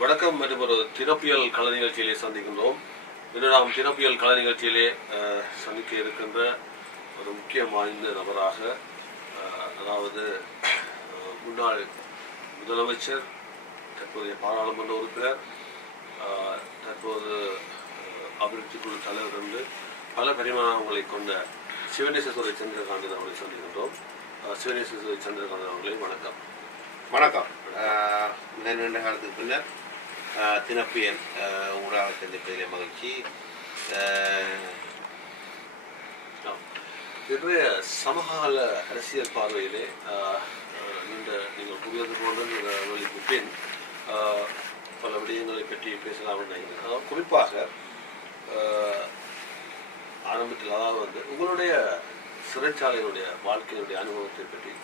வணக்கம் மற்றும் ஒரு திறப்பியல் கலை நிகழ்ச்சியிலே சந்திக்கின்றோம். இன்று நாம் திறப்பியல் கலை நிகழ்ச்சியிலே சந்திக்க இருக்கின்ற ஒரு முக்கிய வாய்ந்த நபராக, அதாவது முன்னாள் முதலமைச்சர், தற்போதைய பாராளுமன்ற உறுப்பினர், தற்போது அபிவிருத்தி குழு தலைவர் என்று பல பரிமாணங்களை கொண்ட சிவனேஸ்வரி சந்திரகாந்தன் அவர்களை சந்திக்கின்றோம். சிவனேஸ்வரி சந்திரகாந்தன் அவர்களே வணக்கம். வணக்கம். நீண்ட காலத்துக்கு பின்னர் தினப்பியல் ஊடாக சந்திப்பதிலே மகிழ்ச்சி. இன்றைய சமகால அரசியல் பார்வையிலே நீங்கள் புரிவது போன்ற வழிக்கு பின் பல விடயங்களை பற்றி பேசலாம் நினைக்கிறேன். குறிப்பாக ஆரம்பத்தில் அதாவது உங்களுடைய சிறைச்சாலையினுடைய வாழ்க்கையினுடைய அனுபவத்தை பற்றி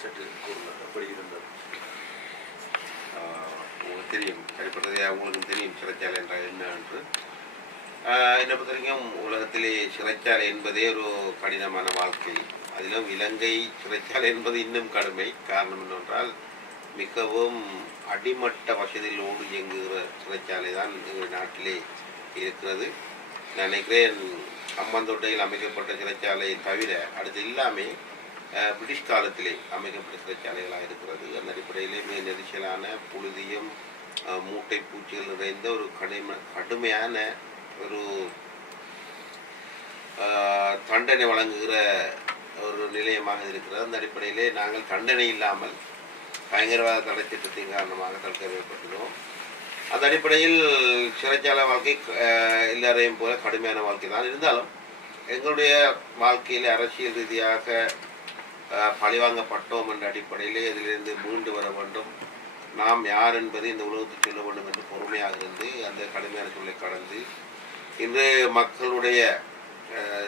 சற்று கூறுங்கள். எப்படி இருந்தது? உங்களுக்கு தெரியும், தனிப்பட்டதே அவங்களுக்கும் தெரியும் சிறைச்சாலை என்றால் என்ன என்று. என்னை பொறுத்த வரைக்கும் உலகத்திலே சிறைச்சாலை என்பதே ஒரு கடினமான வாழ்க்கை. அதிலும் இலங்கை சிறைச்சாலை என்பது இன்னும் கடுமை. காரணம் என்னவென்றால் மிகவும் அடிமட்ட வசதிகளோடு இயங்குகிற சிறைச்சாலை தான் எங்கள் நாட்டிலே இருக்கிறது. நான் நினைக்கிறேன் அம்பாந்தோட்டையில் அமைக்கப்பட்ட சிறைச்சாலை தவிர அடுத்து எல்லாமே பிரிட்டிஷ் காலத்திலே அமைக்கப்பட்ட சிறைச்சாலைகளாக இருக்கிறது. அந்த அடிப்படையிலே மிக நெரிசலான புழுதியும் மூட்டை பூச்சிகள் நிறைந்த ஒரு கடுமையான ஒரு தண்டனை வழங்குகிற ஒரு நிலையமாக இருக்கிறது. அந்த அடிப்படையிலே நாங்கள் தண்டனை இல்லாமல் பயங்கரவாத தடை திட்டத்தின் காரணமாக தடுக்கப்பட்டுள்ளோம். அந்த அடிப்படையில் சிறைச்சாலை வாழ்க்கை எல்லாரையும் போல கடுமையான வாழ்க்கை தான். இருந்தாலும் எங்களுடைய வாழ்க்கையில் அரசியல் ரீதியாக பழிவாங்கப்பட்டோம் என்ற அடிப்படையிலே இதிலிருந்து மீண்டு வர வேண்டும், நாம் யார் என்பதை இந்த உலகத்துக்கு சொல்ல வேண்டும் என்று பொறுமையாக இருந்து அந்த கடுமையான சூழலை கடந்து இன்று மக்களுடைய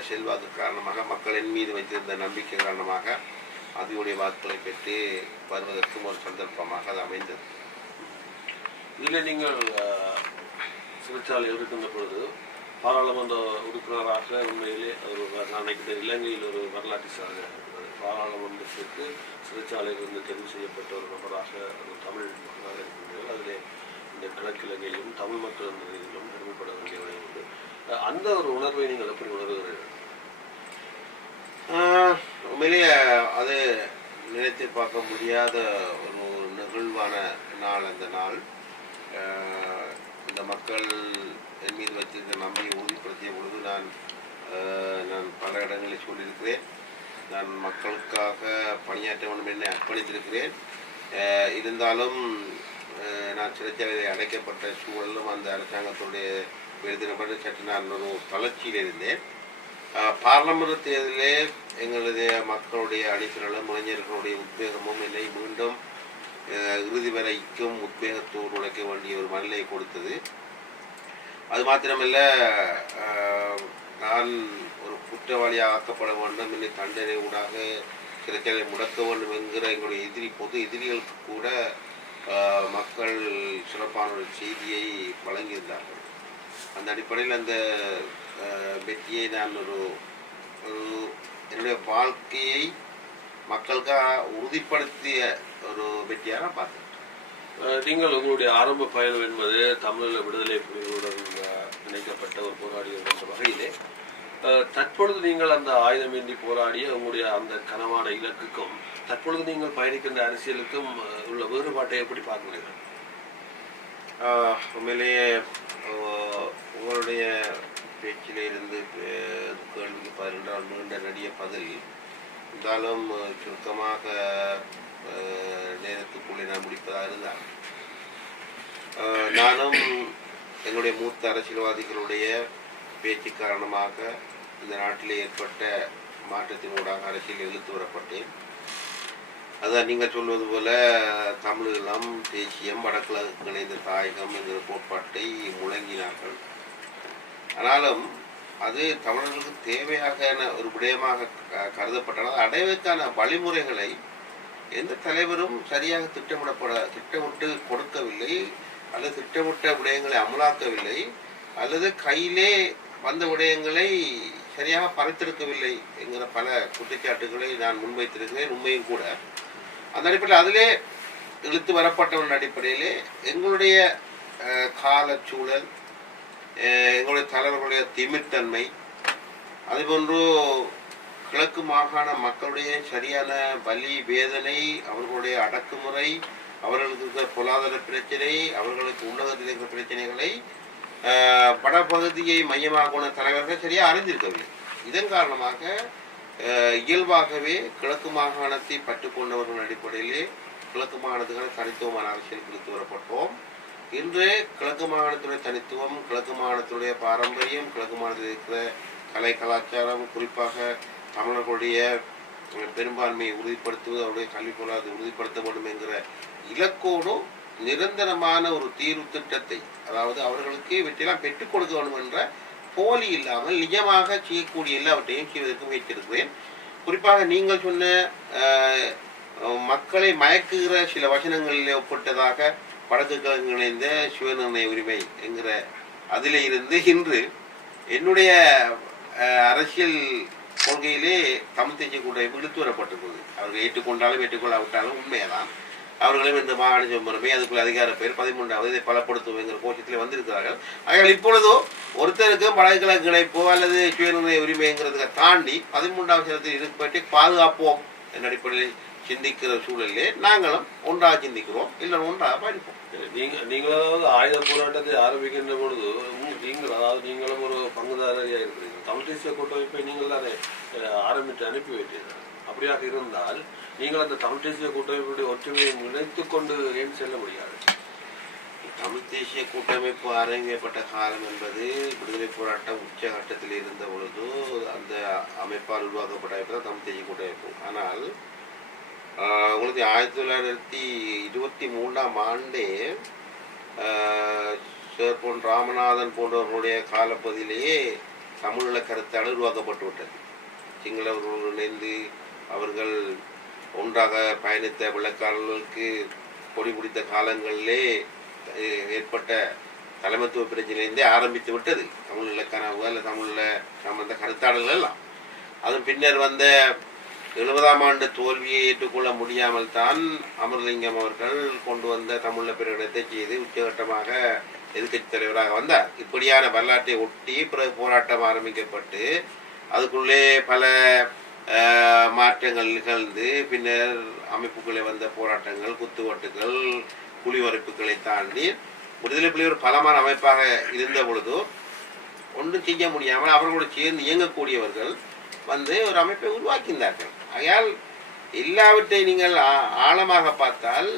செல்வாக்கு காரணமாக, மக்களின் மீது வைத்திருந்த நம்பிக்கை காரணமாக அதனுடைய வாக்குகளை பெற்று வருவதற்கும் ஒரு சந்தர்ப்பமாக அது அமைந்தது. இதில் நீங்கள் சிறைச்சாலையில் இருக்கின்ற பொழுது பாராளுமன்ற உறுப்பினராக உண்மையிலே ஒரு நான் நினைக்கிறேன் இலங்கையில் ஒரு வரலாற்று சாதனை இருக்கிறது. பாராளுமன்றத்திற்கு சிறைச்சாலையிலிருந்து தெரிவு செய்யப்பட்ட ஒரு நபராக ஒரு தமிழ் மக்களாக இருக்கின்றீர்கள். அதிலே இந்த கிழக்கிழங்கையிலும் தமிழ் மக்கள் என்ற ரீதியிலும் பெருமைப்பட வேண்டிய உண்டு. அந்த ஒரு உணர்வை நீங்கள் எப்படி உணர்கிறீர்கள்? உண்மையிலேயே அது நினைத்து பார்க்க முடியாத ஒரு நிகழ்வான நாள். அந்த நாள் இந்த மக்கள் என் மீது வைத்திருந்த நம்பியை உறுதிப்படுத்திய பொழுது நான் பல இடங்களில் சொல்லியிருக்கிறேன், நான் மக்களுக்காக பணியாற்ற வேண்டும் என்று அர்ப்பணித்திருக்கிறேன். இருந்தாலும் நான் சிறைச்சாலையில் அடைக்கப்பட்ட சூழலும் அந்த அரசாங்கத்துடைய எழுதினப்பட்டு சற்று நான் ஒரு தளர்ச்சியில் இருந்தேன். பாராளுமன்ற தேர்தலிலே எங்களுடைய மக்களுடைய அணிதிரளும் இளைஞர்களுடைய உத்வேகமும் என்னை மீண்டும் இறுதி வரைக்கும் உத்வேகத்தோடு உழைக்க வேண்டிய ஒரு மனநிலையை கொடுத்தது. அது மாத்திரமல்ல, நான் ஒரு குற்றவாளியாக ஆக்கப்பட வேண்டும், என்னை தண்டனை ஊடாக சிறைச்சாலை முடக்க வேண்டும் என்கிற எங்களுடைய பொது எதிரிகளுக்கு கூட மக்கள் சிறப்பான ஒரு செய்தியை வழங்கியிருந்தார்கள். அந்த அடிப்படையில் அந்த வெற்றியை நான் ஒரு என்னுடைய வாழ்க்கையை மக்களுக்காக உறுதிப்படுத்திய ஒரு வெற்றியாக நான் பார்த்தேன். நீங்கள் உங்களுடைய ஆரம்ப பயணம் என்பது தமிழில் விடுதலை புலிகளுடன் இணைக்கப்பட்ட ஒரு போராடிகள் என்ற வகையிலே தற்பொழுது நீங்கள் அந்த ஆயுதமேந்தி போராடிய உங்களுடைய அந்த கனவான இலக்குக்கும் தற்பொழுது நீங்கள் பயணிக்கின்ற அரசியலுக்கும் உள்ள வேறுபாட்டை எப்படி பார்க்கிறீர்கள்? உண்மையிலேயே உங்களுடைய பேச்சிலே இருந்து கேள்விக்கு 12 நீண்ட நடிய பதில் இருந்தாலும் சுருக்கமாக நேரத்துக்குள்ளே நான் முடிப்பதாக இருந்தால், நானும் என்னுடைய மூத்த அரசியல்வாதிகளுடைய பேச்சு காரணமாக இந்த நாட்டில் ஏற்பட்ட மாற்றத்தினூடாக அரசியல் இழுத்து வரப்பட்டேன். அதான் நீங்கள் சொல்வது போல தமிழீழம், தேசியம், வடகிழக்கு இணைந்த தாயகம் என்கிற கோட்பாட்டை முழங்கினார்கள். ஆனாலும் அது தமிழர்களுக்கு தேவையான ஒரு விடயமாக கருதப்பட்டால் அடைவதற்கான வழிமுறைகளை எந்த தலைவரும் சரியாக திட்டமிட்டு கொடுக்கவில்லை, அல்லது திட்டமிட்ட விடயங்களை அமலாக்கவில்லை, அல்லது கையிலே வந்த விடயங்களை சரியாக பறித்தெடுக்கவில்லை என்கிற பல குற்றச்சாட்டுகளை நான் முன்வைத்திருக்கிறேன். உண்மையும் கூட. அந்த அடிப்படையில் அதிலே இழுத்து வரப்பட்டவன் அடிப்படையிலே எங்களுடைய காலச்சூழல், எங்களுடைய தலைவர்களுடைய திமிர்த்தன்மை, அதுபோன்று கிழக்கு மாகாண மக்களுடைய சரியான வலி வேதனை, அவர்களுடைய அடக்குமுறை, அவர்களுக்கு இருக்கிற பொருளாதார பிரச்சனை, அவர்களுக்கு உலகத்தில் இருக்கிற பிரச்சனைகளை வடபகுதியை மையமாக கொண்ட தலைவர்கள் சரியாக அறிந்திருக்கவில்லை. இதன் காரணமாக இயல்பாகவே கிழக்கு மாகாணத்தை பற்றுக்கொண்டவர்கள் அடிப்படையிலே கிழக்கு மாகாணத்துக்கான தனித்துவமான அரசியல் குறித்து வரப்பட்டோம். இன்று கிழக்கு மாகாணத்துடைய தனித்துவம், கிழக்கு மாகாணத்துடைய பாரம்பரியம், கிழக்கு மாகாணத்தில் இருக்கிற கலை கலாச்சாரம், குறிப்பாக தமிழர்களுடைய பெரும்பான்மையை உறுதிப்படுத்துவது, அவருடைய கல்வி பொருளாதாரத்தை உறுதிப்படுத்த வேண்டும் என்கிற இலக்கோடு நிரந்தரமான ஒரு தீர்வு திட்டத்தை, அதாவது அவர்களுக்கு வெற்றியெல்லாம் பெற்றுக் கொடுக்க வேண்டும் என்ற போலி இல்லாமல் நிஜமாக செய்யக்கூடிய எல்லாவற்றையும் செய்வதற்கு முயற்சியிருக்கிறேன். குறிப்பாக நீங்கள் சொன்ன மக்களை மயக்குகிற சில வசனங்களில் ஒப்பட்டதாக வடக்கு கிழக்கு இணைந்த சுயநிர்ணய உரிமை என்கிற அதிலே இருந்து இன்று என்னுடைய அரசியல் கொள்கையிலே தமிழ் தேசிய கூட்டமைப்பு இழுத்து வரப்பட்டிருக்கிறது. அவர்கள் ஏற்றுக்கொண்டாலும் ஏற்றுக்கொள்ளாவிட்டாலும் உண்மையதான். அவர்களும் இந்த மாகாண சம்பரமே அதுக்குள்ள அதிகார பெயர் 13வது இதை பலப்படுத்துவோங்கிற கோஷத்தில் வந்திருக்கிறார்கள். ஆகையால் இப்பொழுதோ ஒருத்தருக்கும் வடக்கு கிழக்கு இணைப்போ அல்லது சுயநிர்ணய உரிமைங்கிறதுக்கு தாண்டி 13வது சட்டத்தில் இருப்பதை பாதுகாப்போம் என்ற அடிப்படையில் சிந்திக்கிற சூழலிலே நாங்களும் ஒன்றாக சிந்திக்கிறோம், இல்லை ஒன்றாக பயணிப்போம். நீங்களாவது ஆயுத போராட்டத்தை ஆரம்பிக்கின்ற பொழுது நீங்களும் ஒரு பங்குதாரரியாக இருக்கிறீர்கள். தமிழ் தேசிய கூட்டமைப்பை நீங்கள் தானே ஆரம்பித்து அனுப்பி வைத்தீர்கள். அப்படியாக இருந்தால் நீங்கள் அந்த தமிழ் தேசிய கூட்டமைப்புடைய ஒற்றுமையை நினைத்துக் கொண்டு ஏன் செல்ல முடியாது? தமிழ் தேசிய கூட்டமைப்பு ஆரம்பிக்கப்பட்ட காலம் என்பது விடுதலை போராட்டம் உச்சகட்டத்தில் இருந்த பொழுது அந்த அமைப்பால் உருவாக்கப்பட்ட தமிழ் தேசிய கூட்டமைப்பு. ஆனால் உங்களுக்கு 1923ஆம் ஆண்டே சேர் பொன் ராமநாதன் போன்றவர்களுடைய காலப்பகுதியிலேயே தமிழீழ கருத்தாடு உருவாக்கப்பட்டு விட்டது. சிங்களவர்கள் இணைந்து அவர்கள் ஒன்றாக பயணித்த வெள்ளக்காரர்களுக்கு கொடி பிடித்த காலங்களிலே ஏற்பட்ட தலைமைத்துவ பிரச்சனையிலேருந்தே ஆரம்பித்து விட்டது தமிழ் இலக்கணவு அல்ல தமிழில் சம்பந்த கருத்தாடல்கள் எல்லாம். அதன் பின்னர் வந்த 70ஆம் ஆண்டு தோல்வியை ஏற்றுக்கொள்ள முடியாமல் தான் அமர்லிங்கம் அவர்கள் கொண்டு வந்த தமிழ் பிரகடனத்தை செய்து உச்சகட்டமாக எதிர்கட்சி தலைவராக வந்தார். இப்படியான வரலாற்றை ஒட்டி பிறகு போராட்டம் ஆரம்பிக்கப்பட்டு அதுக்குள்ளே பல மாற்றங்கள் நிகழ்ந்து பின்னர் அமைப்புகளை வந்த போராட்டங்கள், குத்துவட்டுகள், குழிவரைப்புகளை தாண்டி விடுதலை புலிகள் பலமான அமைப்பாக இருந்த பொழுது ஒன்றும் செய்ய முடியாமல் அவர்களோடு சேர்ந்து இயங்கக்கூடியவர்கள் வந்து ஒரு அமைப்பை உருவாக்கினார்கள். ஆகையால் எல்லாவற்றை நீங்கள் ஆழமாக பார்த்தால்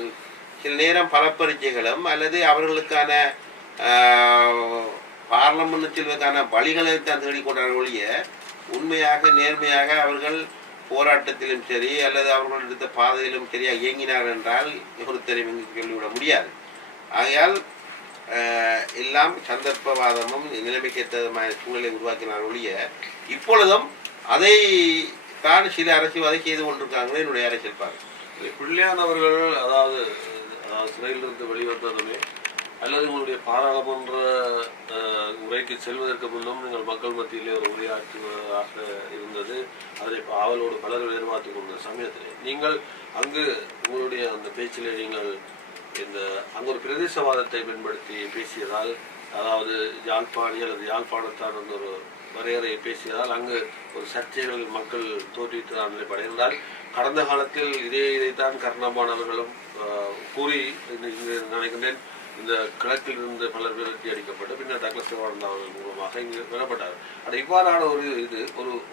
சில நேரம் பல பரீட்சைகளும் அல்லது அவர்களுக்கான பார்லமெண்ட் செல்வதற்கான வழிகளை தான் தேடிக்கொண்டார்கள் ஒழிய உண்மையாக நேர்மையாக அவர்கள் போராட்டத்திலும் சரி அல்லது அவர்கள் எடுத்த பாதையிலும் சரியாக இயங்கினார்கள் என்றால் ஒருத்தரையும் சொல்லிவிட முடியாது. ஆகையால் எல்லாம் சந்தர்ப்பவாதமும் நிலைமைக்கேற்ற சூழலை உருவாக்கினார் ஒழிய இப்பொழுதும் அதை தான் சில அரசியல்வாதை செய்து கொண்டிருக்காங்களே என்னுடைய அரசியல் பார்வை. பிள்ளையானவர்கள் அதாவது சிறையிலிருந்து வெளிவந்ததுமே அல்லது உங்களுடைய பாராளுமன்ற உரைக்கு செல்வதற்கு முன்னும் நீங்கள் மக்கள் மத்தியிலே ஒரு உரையாற்றுவதாக இருந்தது. அதை ஆவலோடு பலர் எதிர்பார்த்து கொண்ட சமயத்தில் நீங்கள் அங்கு உங்களுடைய அந்த பேச்சிலே நீங்கள் அங்கு ஒரு பிரதேசவாதத்தை பயன்படுத்தி பேசியதால், அதாவது யாழ்ப்பாணி அல்லது யாழ்ப்பாணத்தான் அந்த ஒரு வரையறையை பேசியதால் அங்கு ஒரு சர்ச்சைகள் மக்கள் தோற்றுவித்ததான நிலைப்பாடு இருந்தால், கடந்த காலத்தில் இதைத்தான் கருணாமானவர்களும் கூறி நினைக்கின்றேன். இந்த கிழக்கில் இருந்து பலர் விரட்டி அடிக்கப்பட்டு பின்னர் டக்ளஸ் வாழ்ந்தவர்கள் மூலமாக இங்கு பெறப்பட்டார். அது இவ்வாறான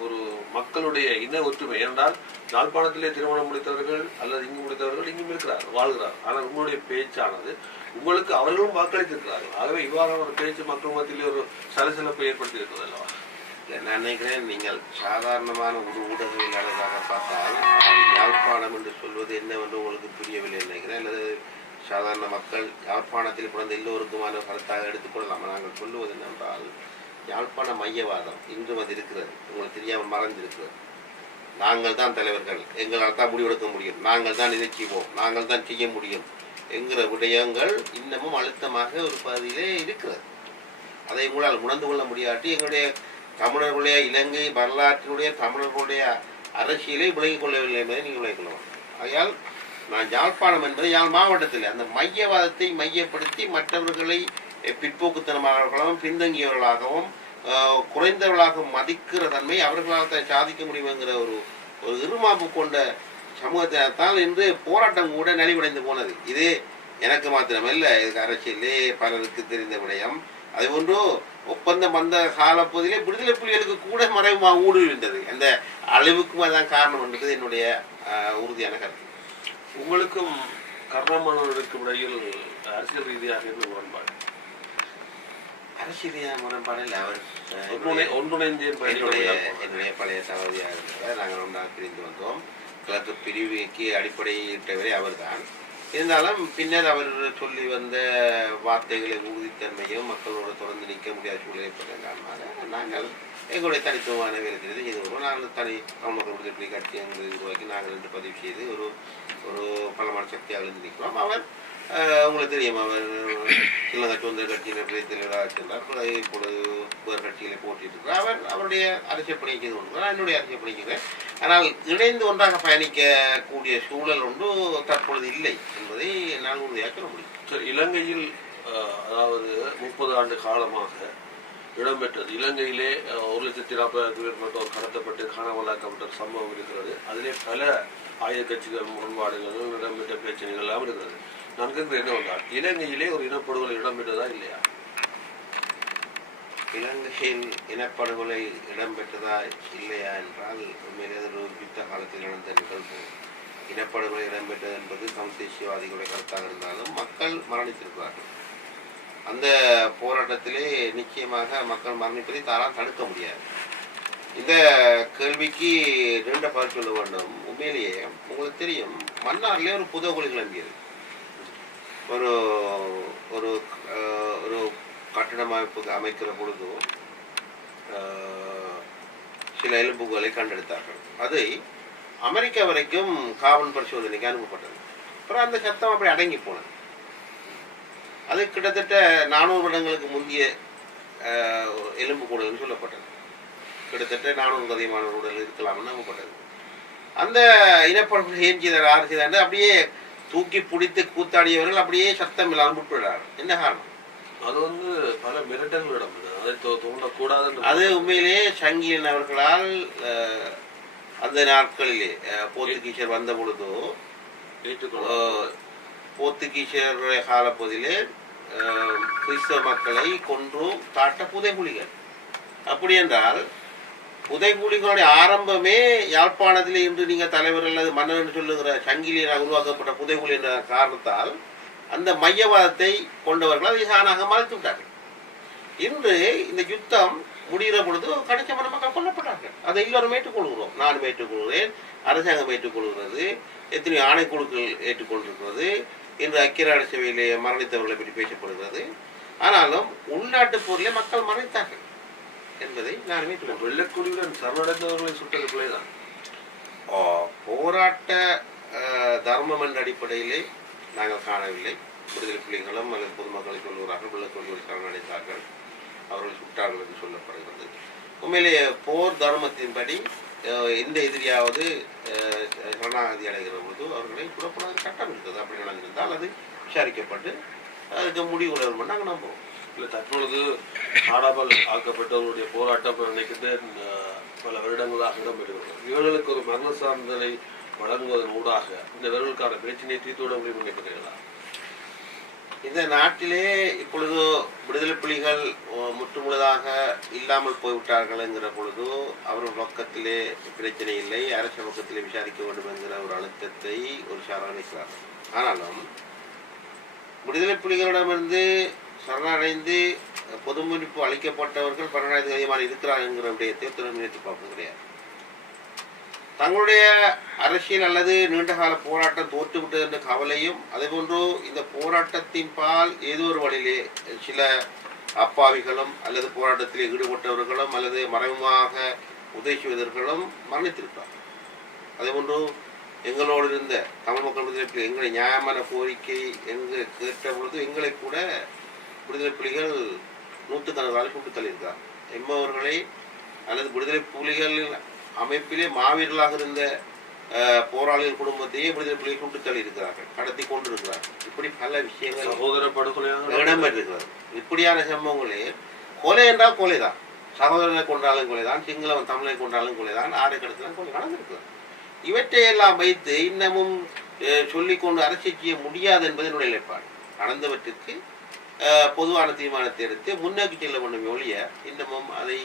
ஒரு மக்களுடைய இன ஒற்றுமை என்றால் யாழ்ப்பாணத்திலே திருமணம் முடித்தவர்கள் அல்லது இங்கு முடித்தவர்கள் இங்கும் இருக்கிறார்கள், வாழ்கிறார். ஆனால் உங்களுடைய பேச்சானது உங்களுக்கு அவர்களும் வாக்களித்திருக்கிறார்கள். ஆகவே இவ்வாறான ஒரு பேச்சு மக்கள் மத்தியிலே ஒரு சலசலப்பை ஏற்படுத்தி இருக்கிறது அல்லவா? நான் நினைக்கிறேன் நீங்கள் சாதாரணமான ஒரு ஊடகவியலாளராக பார்த்தால் யாழ்ப்பாணம் என்று சொல்வது என்னவென்று உங்களுக்கு புரியவில்லை நினைக்கிறேன். அல்லது சாதாரண மக்கள் யாழ்ப்பாணத்தில் பிறந்த எல்லோருக்குமான கருத்தாக எடுத்துக்கொள்ளலாம். நாங்கள் சொல்லுவது என்னென்றால் யாழ்ப்பாண மையவாதம் இன்றும் அது இருக்கிறது, உங்களுக்கு தெரியாமல் மறந்திருக்கிறது. நாங்கள் தான் தலைவர்கள், எங்களால் தான் முடிவெடுக்க முடியும், நாங்கள் தான் இதை செய்வோம், நாங்கள் தான் செய்ய முடியும் என்கிற விடயங்கள் இன்னமும் அழுத்தமாக ஒரு பகுதியிலே இருக்கிறது. அதை உங்களால் உணர்ந்து கொள்ள முடியாட்டி எங்களுடைய தமிழர்களுடைய இலங்கை வரலாற்றினுடைய தமிழர்களுடைய அரசியலை விலகிக் கொள்ளவில்லை என்பதை நீங்கள் விலகிக் கொள்ளலாம். ஆகையால் நான் யாழ்ப்பாணம் என்பது யாழ் மாவட்டத்தில் அந்த மையவாதத்தை மையப்படுத்தி மற்றவர்களை பிற்போக்குத்தனமானவர்களாகவும் பின்தங்கியவர்களாகவும் குறைந்தவர்களாக மதிக்கிற தன்மை அவர்களால் தான் சாதிக்க முடியுங்கிற ஒரு இருமாப்பு கொண்ட சமூகத்தினத்தால் இன்று போராட்டம் கூட நலிவடைந்து போனது. இது எனக்கு மாத்திரமல்ல, இதுக்கு அரசியலே பலருக்கு தெரிந்த விடயம். அதுபோன்று ஒப்பந்தம் வந்த காலப்பகுதியிலே விடுதலை புலிகளுக்கு கூட மறைமுகமாக ஊடுருவிந்தது. அந்த அழிவுக்கும் அதான் காரணம் என்பது என்னுடைய உறுதியான கருத்து. உங்களுக்கும் கருணாமனோருக்கும் இடையில் அரசியல் ரீதியாக இருந்த முரண்பாடு? அரசியல் ரீதியான முரண்பாடு இல்லை. அவர் என்னுடைய பழைய சகோதரியாக இருந்தவர். நாங்கள் ஒன்றாக பிரிந்து வந்தோம். கிழக்கு பிரிவுக்கு அடிப்படையிட்டவரே அவர் தான். இருந்தாலும் பின்னர் அவர் சொல்லி வந்த வார்த்தைகளை உறுதித்தன்மையும் மக்களோடு தொடர்ந்து நிற்க முடியாத சூழலை ஏற்பட்டதற்காக நாங்கள் எங்களுடைய தனித்துவமான வேலை தெரிந்து செய்து வருவோம். நாங்கள் தனி தமிழ் விடுதலை கட்சி எங்களை உருவாக்கி நாங்கள் என்று பதிவு செய்து ஒரு பலமான சக்தியாக இருந்து நிற்கிறோம். அவர் உங்களுக்கு தெரியும், அவர் ஸ்ரீலங்கா சுதந்திர கட்சியினர் தலைவராக சென்றார். இப்பொழுது வேறு கட்சிகளை போட்டியிருக்கிறார். அவர் அவருடைய அரசியல் பணியை செய்து கொண்டிருக்கிறார். என்னுடைய அரசியல் பணிக்கிறேன். ஆனால் இணைந்து ஒன்றாக பயணிக்கக்கூடிய சூழல் ஒன்று தற்பொழுது இல்லை என்பதை நான் உறுதியாக சொல்ல முடியும். சார், இலங்கையில் அதாவது 30 ஆண்டு காலமாக இடம்பெற்றது. இலங்கையிலே 1,40,000 பேர் மட்டும் கடத்தப்பட்டு காணாமலாக்கப்பட்ட சம்பவம் இருக்கிறது. அதிலே பல ஆயுத கட்சிகள் முரண்பாடுகள் இடம்பெற்ற பிரச்சனைகள் எல்லாம் இருக்கிறது. நான் கேட்கிறேன் என்னவென்றால், இலங்கையிலே ஒரு இனப்படுகொலை இடம்பெற்றதா இல்லையா? இலங்கையில் இனப்படுகொலை இடம்பெற்றதா இல்லையா என்றால் உண்மையிலே ஒரு யுத்த காலத்தில் நடந்த நிகழ்வு. இனப்படுகொலை இடம்பெற்றது என்பது தமிழ் தேசியவாதிகளுடைய கருத்தாக இருந்தாலும் மக்கள் மரணித்திருக்கிறார்கள். அந்த போராட்டத்திலே நிச்சயமாக மக்கள் மரணிப்பதை தாரால் தடுக்க முடியாது. இந்த கேள்விக்கு நீண்ட பதில் சொல்ல வேண்டும். உண்மையிலேயே உங்களுக்கு தெரியும், மன்னாரிலே ஒரு புதகுழி கிளம்பியது. ஒரு ஒரு ஒரு கட்டிடமைப்பு அமைக்கிற பொழுது சில எலும்புகளை கண்டெடுத்தார்கள். அதை அமெரிக்கா வரைக்கும் காவல் பரிசோதனைக்கு அனுப்பப்பட்டது. அப்புறம் அந்த சத்தம் அப்படி அடங்கி போனது. அது கிட்டத்தட்ட 400 வருடங்களுக்கு முந்தைய எலும்பு கூடல்னு சொல்லப்பட்டது. கிட்டத்தட்ட 400 அதிகமான உடல் இருக்கலாம்னு நம்பப்பட்டது. அந்த இனப்படுகொலை ஏன் செய்தார், யார் செய்தார் அப்படியே தூக்கி பிடித்து கூத்தாடியவர்கள் அப்படியே சத்தம் இல்லாமல் விட்டுவிடார். என்ன காரணம்? அது பல மிரட்டல்களிடம் அதை தோண்டக்கூடாது. அது உண்மையிலேயே சங்கியன் அவர்களால் அந்த நாட்களிலே போர்த்துகீசர் வந்த பொழுதோ போர்த்துகீசருடைய காலப்பகுதியிலே கிறிஸ்தவ மக்களை கொன்று தாட்ட புதைகுழிகள். அப்படி என்றால் புதைகுழிகளுடைய ஆரம்பமே யாழ்ப்பாணத்தில் இன்று நீங்கள் தலைவர் அல்லது மன்னர் என்று சொல்லுகிற சங்கிலியராக உருவாக்கப்பட்ட புதைகுழி என்ற காரணத்தால் அந்த மையவாதத்தை கொண்டவர்கள் அதை சாணாக மறைத்து விட்டார்கள். இன்று இந்த யுத்தம் முடிகிற பொழுது கணிசமான மக்கள் கொல்லப்பட்டார்கள். அதை எல்லோரும் ஏற்றுக்கொள்கிறோம். நானும் ஏற்றுக்கொள்கிறேன், அரசாங்கம் ஏற்றுக்கொள்கிறது, எத்தனையோ ஆணைக்குழுக்கள் ஏற்றுக்கொண்டிருக்கிறது. இன்று ஐக்கிய நாடு சபையிலே மரணித்தவர்களை பற்றி பேசப்படுகிறது. ஆனாலும் உள்நாட்டு போரிலே மக்கள் மரணித்தார்கள் என்பதை நான் ஏற்றுக்கொள்கிறேன். வெள்ளக்குடியுடன் சரணடைந்தவர்களை சுட்டது பிள்ளைதான். போராட்ட தர்மம் என்ற அடிப்படையிலே நாங்கள் காணவில்லை. விடுதலை புலிகளும் அல்லது பொதுமக்களை சொல்லுகிறார்கள், வெள்ளக்குடியோடு சரணடைந்தார்கள், அவர்கள் சுட்டார்கள் என்று சொல்லப்படுகிறது. உண்மையிலேயே போர் தர்மத்தின்படி எந்த எதிரியாவது சரணாகதி அடைகிற பொழுது அவர்களை சுடப்படாத சட்டம் இருக்குது. அப்படி நடந்திருந்தால் அது விசாரிக்கப்பட்டு அதுக்கு முடிவு உணர்வு நாங்கள் நம்புவோம். இல்லை, தற்பொழுது நாடாமல் ஆக்கப்பட்டவர்களுடைய போராட்டம் நினைக்கிட்டு பல வருடங்களாக இடம்பெறுகிறது. இவர்களுக்கு ஒரு மரண சான்றிதழை வழங்குவதன் ஊடாக இந்த இவர்களுக்கான பிரச்சனையை தீர்த்துவிட முடியும் நினைக்கிறீர்களா? இந்த நாட்டிலே இப்பொழுது விடுதலை புலிகள் முற்றுமுழுதாக இல்லாமல் போய்விட்டார்கள் என்கிற பொழுது அவர்கள் பக்கத்திலே பிரச்சனை இல்லை, அரசு பக்கத்திலே விசாரிக்க வேண்டும் என்கிற ஒரு அழுத்தத்தை ஒரு சாராணிக்கிறார்கள். ஆனாலும் விடுதலை புலிகளிடமிருந்து சரணடைந்து பொது மதிப்பு அளிக்கப்பட்டவர்கள் 12,000 அதிகமாக இருக்கிறார் என்கிற விடயத்தை நினைத்து பார்க்க கிடையாது. தங்களுடைய அரசியல் அல்லது நீண்டகால போராட்டம் தோற்றுவிட்டது என்ற கவலையும், அதேபோன்று இந்த போராட்டத்தின் பால் ஏதோ ஒரு வழியிலே சில அப்பாவிகளும் அல்லது போராட்டத்தில் ஈடுபட்டவர்களும் அல்லது மறைமுகமாக உதவி செய்வதர்களும் மரணித்திருக்கிறார். அதேபோன்று எங்களோடு இருந்த தமிழ் மக்கள் விடுதலை எங்களை நியாயமான கோரிக்கை எங்கு கேட்ட பொழுது எங்களை கூட விடுதலை புலிகள் 100கணக்கான சுட்டுத் தள்ளியிருக்கிறார். எம்மவர்களை அல்லது விடுதலை புலிகள் அமைப்பிலே மாவீரர்களாக இருந்த போராளிகள் குடும்பத்தையே விடுதலை புலிகள் சுட்டு தள்ளி இருக்கிறார்கள், கடத்தி கொண்டு இருக்கிறார்கள். இப்படி பல விஷயங்கள் சகோதர படுகொலையாக இடம்பெற்றிருக்கிறது. இப்படியான சம்பவங்களே கொலை என்றால் கொலைதான், சகோதரனை கொண்டாலும் கொலைதான், சிங்களவன் தமிழை கொண்டாலும் கொலைதான், ஆறு கடத்திலும் கொலை நடந்திருக்கிறது. இவற்றையெல்லாம் வைத்து இன்னமும் சொல்லிக்கொண்டு அரசியல் செய்ய முடியாது என்பது என்னுடைய நிலைப்பாடு. நடந்தவற்றுக்கு பொதுவான தீர்மானத்தை எடுத்து முன்னோக்கி செல்ல வேண்டும் ஒழிய இன்னமும் அதை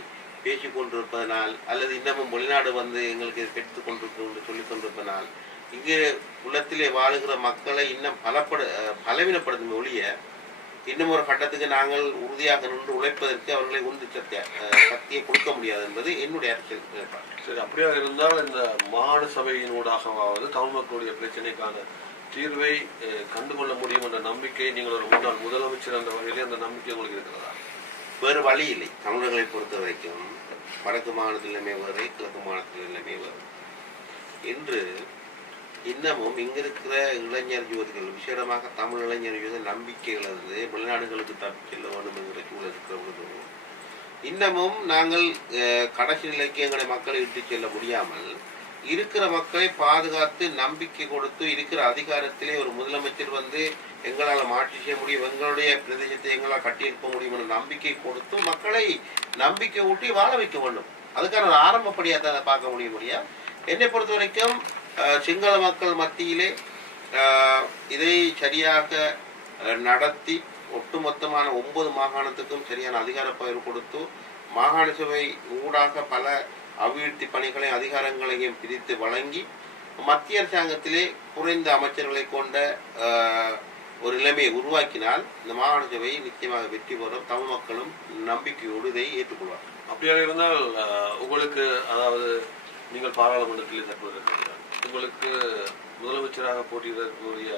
பேசிக் கொண்டிருப்பதனால் அல்லது இன்னமும் வெளிநாடு வந்து எங்களுக்கு எடுத்துக் கொண்டிருக்கிறோம் என்று சொல்லிக் கொண்டிருப்பதனால் இங்கு உள்ளத்திலே வாழுகிற மக்களை இன்னும் பலவீனப்படுத்தும் ஒழிய இன்னும் ஒரு கட்டத்துக்கு நாங்கள் உறுதியாக நின்று உழைப்பதற்கு அவர்களை உந்து சக்தியை கொடுக்க முடியாது என்பது என்னுடைய அரசியல் நிலைப்பாடு. சரி, அப்படியாக இருந்தால் இந்த மாகாண சபையினூடாகவாவது தமிழ் மக்களுடைய பிரச்சனைக்கான தீர்வை கண்டுகொள்ள முடியும் என்ற நம்பிக்கை, நீங்கள் ஒரு முன்னாள் முதலமைச்சர் என்ற வகையிலே அந்த நம்பிக்கை உங்களுக்கு இருக்கிறதா? வேறு வழி இல்லை. தமிழர்களை பொறுத்த வரைக்கும் வடக்கு மாகாணத்தில் எல்லாமே வேறு, கிழக்கு மாகாணத்தில் எல்லாமே வேறு. இன்று இன்னமும் இங்க இருக்கிற இளைஞர் யுவதிகள், விசேடமாக தமிழ் இளைஞர் யுவதி நம்பிக்கைகள் இருந்து வெளிநாடுகளுக்கு தப்பி செல்ல வேண்டும் என்கிற சூழல் இருக்கிற பொழுது இன்னமும் நாங்கள் கடைசி நிலைக்கு எங்களை மக்களை இட்டு செல்ல முடியாமல் இருக்கிற மக்களை பாதுகாத்து நம்பிக்கை கொடுத்து இருக்கிற அதிகாரத்திலே ஒரு முதலமைச்சர் வந்து எங்களால் மாற்றி செய்ய முடியும், எங்களுடைய பிரதேசத்தை எங்களால் கட்டியெழுப்ப முடியும் என்ற நம்பிக்கை கொடுத்து மக்களை நம்பிக்கை ஊட்டி வாழ வைக்க வேண்டும். அதுக்கான ஒரு ஆரம்பப்படியாக தான் அதை பார்க்க முடியா. என்னை பொறுத்த வரைக்கும் சிங்கள மக்கள் மத்தியிலே இதை சரியாக நடத்தி ஒட்டுமொத்தமான 9 மாகாணத்துக்கும் சரியான அதிகார பகிர்வு கொடுத்து மாகாண சபை ஊடாக பல அபிவிருத்தி பணிகளை அதிகாரங்களையும் பிரித்து வழங்கி மத்திய அரசாங்கத்திலே குறைந்த அமைச்சர்களை கொண்ட ஒரு நிலைமையை உருவாக்கினால் இந்த மாகாண சபை நிச்சயமாக வெற்றி பெறும். தமிழ் மக்களும் நம்பிக்கையோடு இதை ஏற்றுக்கொள்வார். அப்படியாக இருந்தால் உங்களுக்கு, அதாவது நீங்கள் பாராளுமன்றத்தில் தற்போது இருக்கிறீர்கள், உங்களுக்கு முதலமைச்சராக போட்டியிடக்கூடிய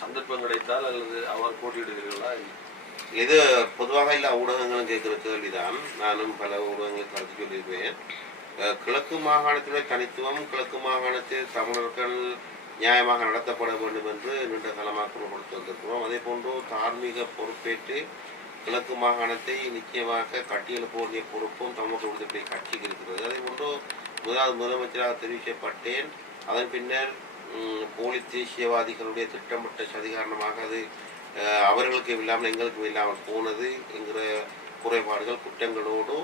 சந்தர்ப்பம் கிடைத்தால் அல்லது அவர் போட்டியிடுகிறீர்களா? இது பொதுவாக எல்லா ஊடகங்களும் கேட்கிற கேள்விதான். நானும் பல ஊடகங்களை கருத்து சொல்லியிருப்பேன். கிழக்கு மாகாணத்துடைய தனித்துவம், கிழக்கு மாகாணத்தில் தமிழர்கள் நியாயமாக நடத்தப்பட வேண்டும் என்று நீண்ட காலமாக குரல் கொடுத்து வந்திருக்கிறோம். அதே போன்று தார்மீக பொறுப்பேற்று கிழக்கு மாகாணத்தை நிச்சயமாக கட்டியெழுப்ப வேண்டிய பொறுப்பும் தமிழக விடுதலை கட்சிக்கு இருக்கிறது. அதே போன்று முதலமைச்சராக தெரிவிக்கப்பட்டேன். அதன் பின்னர் போலி தேசியவாதிகளுடைய திட்டமிட்ட சதி காரணமாக அது அவர்களுக்கு இல்லாமல் எங்களுக்கும் இல்லாமல் போனது என்கிற குறைபாடுகள் குற்றங்களோடு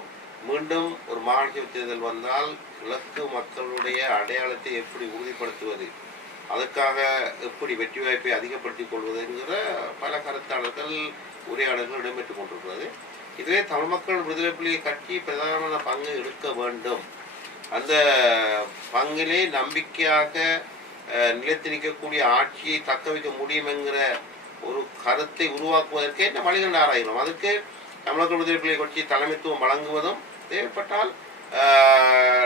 மீண்டும் ஒரு மாகாண தேர்தல் வந்தால் கிழக்கு மக்களுடைய அடையாளத்தை எப்படி உறுதிப்படுத்துவது, அதற்காக எப்படி வெற்றி வாய்ப்பை அதிகப்படுத்திக் கொள்வது என்கிற பல கருத்தாளர்கள் உரையாடல்கள் இடம்பெற்றுக் கொண்டிருக்கிறது. இதுவே தமிழ் மக்கள் விடுதலை புலிகள் கட்சி பிரதானமான பங்கு எடுக்க வேண்டும். அந்த பங்கிலே நம்பிக்கையாக நிலைத்து நிற்கக்கூடிய ஆட்சியை தக்க வைக்க முடியும் என்கிற ஒரு கருத்தை உருவாக்குவதற்கு என்ன வழிகள் ஆராய்கிறோம். அதற்கு தமிழக விடுதலை புலிகள் கட்சி தலைமைத்துவம் வழங்குவதும் தேவைப்பட்டால்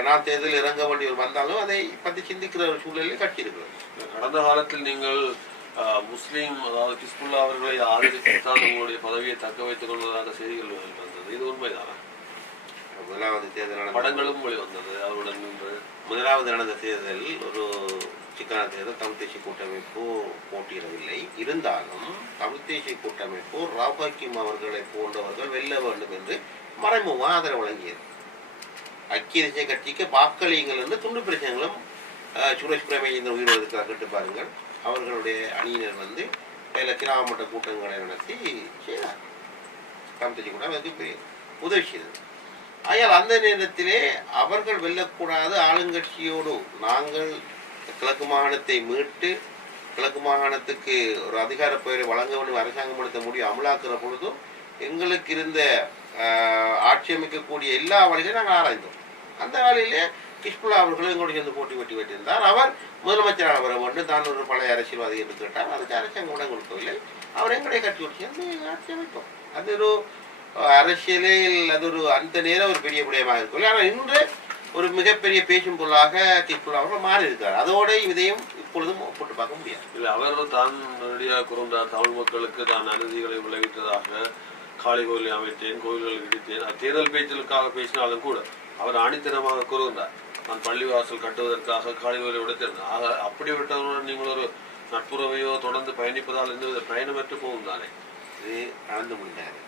நான் தேர்தலில் இறங்க வேண்டியவர் வந்தாலும் அதை பற்றி சிந்திக்கிற ஒரு சூழலில் கட்சி இருக்கிறது. கடந்த காலத்தில் நீங்கள் முஸ்லீம், அதாவது ஹிஸ்புல்லா அவர்களை ஆதரித்துத்தான் உங்களுடைய பதவியை தக்க வைத்துக் கொள்வதாக செய்திகள் வந்தது. இது உண்மைதானா? முதலாவது தேர்தல் படங்களும் வெளிவந்தது அவருடன் நின்று. முதலாவது நடந்த தேர்தல் ஒரு சிக்கலான தேர்தல். தமிழ் தேசிய கூட்டமைப்பு போட்டியிடவில்லை. இருந்தாலும் தமிழ் தேசிய கூட்டமைப்பு ராவ் ஹக்கீம் அவர்களை போன்றவர்கள் வெல்ல வேண்டும் என்று மறைமுகமாக ஆதரவு வழங்கியது. ஐக்கிய தேசிய கட்சிக்கு வாக்களியுங்கள் என்று துண்டு பிரச்சனைகளும் சுரேஷ் பிரேமேந்திரன் உயிரிழந்திருக்கிறார். கேட்டு பாருங்கள். அவர்களுடைய அணியினர் வந்து கிராம மட்ட கூட்டங்களை நடத்தி செய்தார். தமிழ் தேசிய கூட்டம் அதுக்கு பெரிய உதவி செய்தது. ஆகையால் அந்த நேரத்திலே அவர்கள் வெல்லக்கூடாது, ஆளுங்கட்சியோடு நாங்கள் கிழக்கு மாகாணத்தை மீட்டு கிழக்கு மாகாணத்துக்கு ஒரு அதிகார பெயரை வழங்க வேண்டும், அரசாங்கம் எடுத்த முடிவு அமலாக்குற பொழுதும் எங்களுக்கு இருந்த ஆட்சி அமைக்கக்கூடிய எல்லா வழிகளையும் நாங்கள் ஆராய்ந்தோம். அந்த வேலையிலே ஹிஸ்புல்லா அவர்களும் எங்களோட சேர்ந்து போட்டி வெட்டியிருந்தார். அவர் முதலமைச்சராக வர வேண்டும், தான் ஒரு பழைய அரசியல்வாதி என்று கேட்டார். அதுக்கு அரசாங்கம் கூட கொடுக்கவில்லை. அவர் எங்களுடைய கட்சி சேர்ந்து ஆட்சி அமைத்தோம். அது ஒரு அரசியலில் அது ஒரு அந்த நேரம் ஒரு பெரிய விடயமாக இருக்கும். ஆனால் இன்று ஒரு மிகப்பெரிய பேசும் பொருளாக ஹிஸ்புல்லா அவர்கள் மாறி இருக்கிறார். அதோட இதையும் இப்பொழுதும் ஒப்பிட்டு பார்க்க முடியாது. இல்லை, அவர் தான் நேரடியாக கூறுந்தார், தமிழ் மக்களுக்கு தான் அநீதிகளை விளைவித்ததாக காளி கோயிலை அமைத்தேன், கோயில்களை இடித்தேன். தேர்தல் பேச்சுகளுக்காக பேசினாலும் கூட அவர் ஆணித்தனமாக கூறுகின்றார், நான் பள்ளிவாசல் கட்டுவதற்காக காளி கோயிலை உடைத்திருந்தேன். ஆக அப்படிப்பட்டவருடன் நீங்கள் ஒரு நட்புறவையோ தொடர்ந்து பயணிப்பதால் எந்த பயணமற்று போகும் தானே? இது நடந்து முடிந்தார்.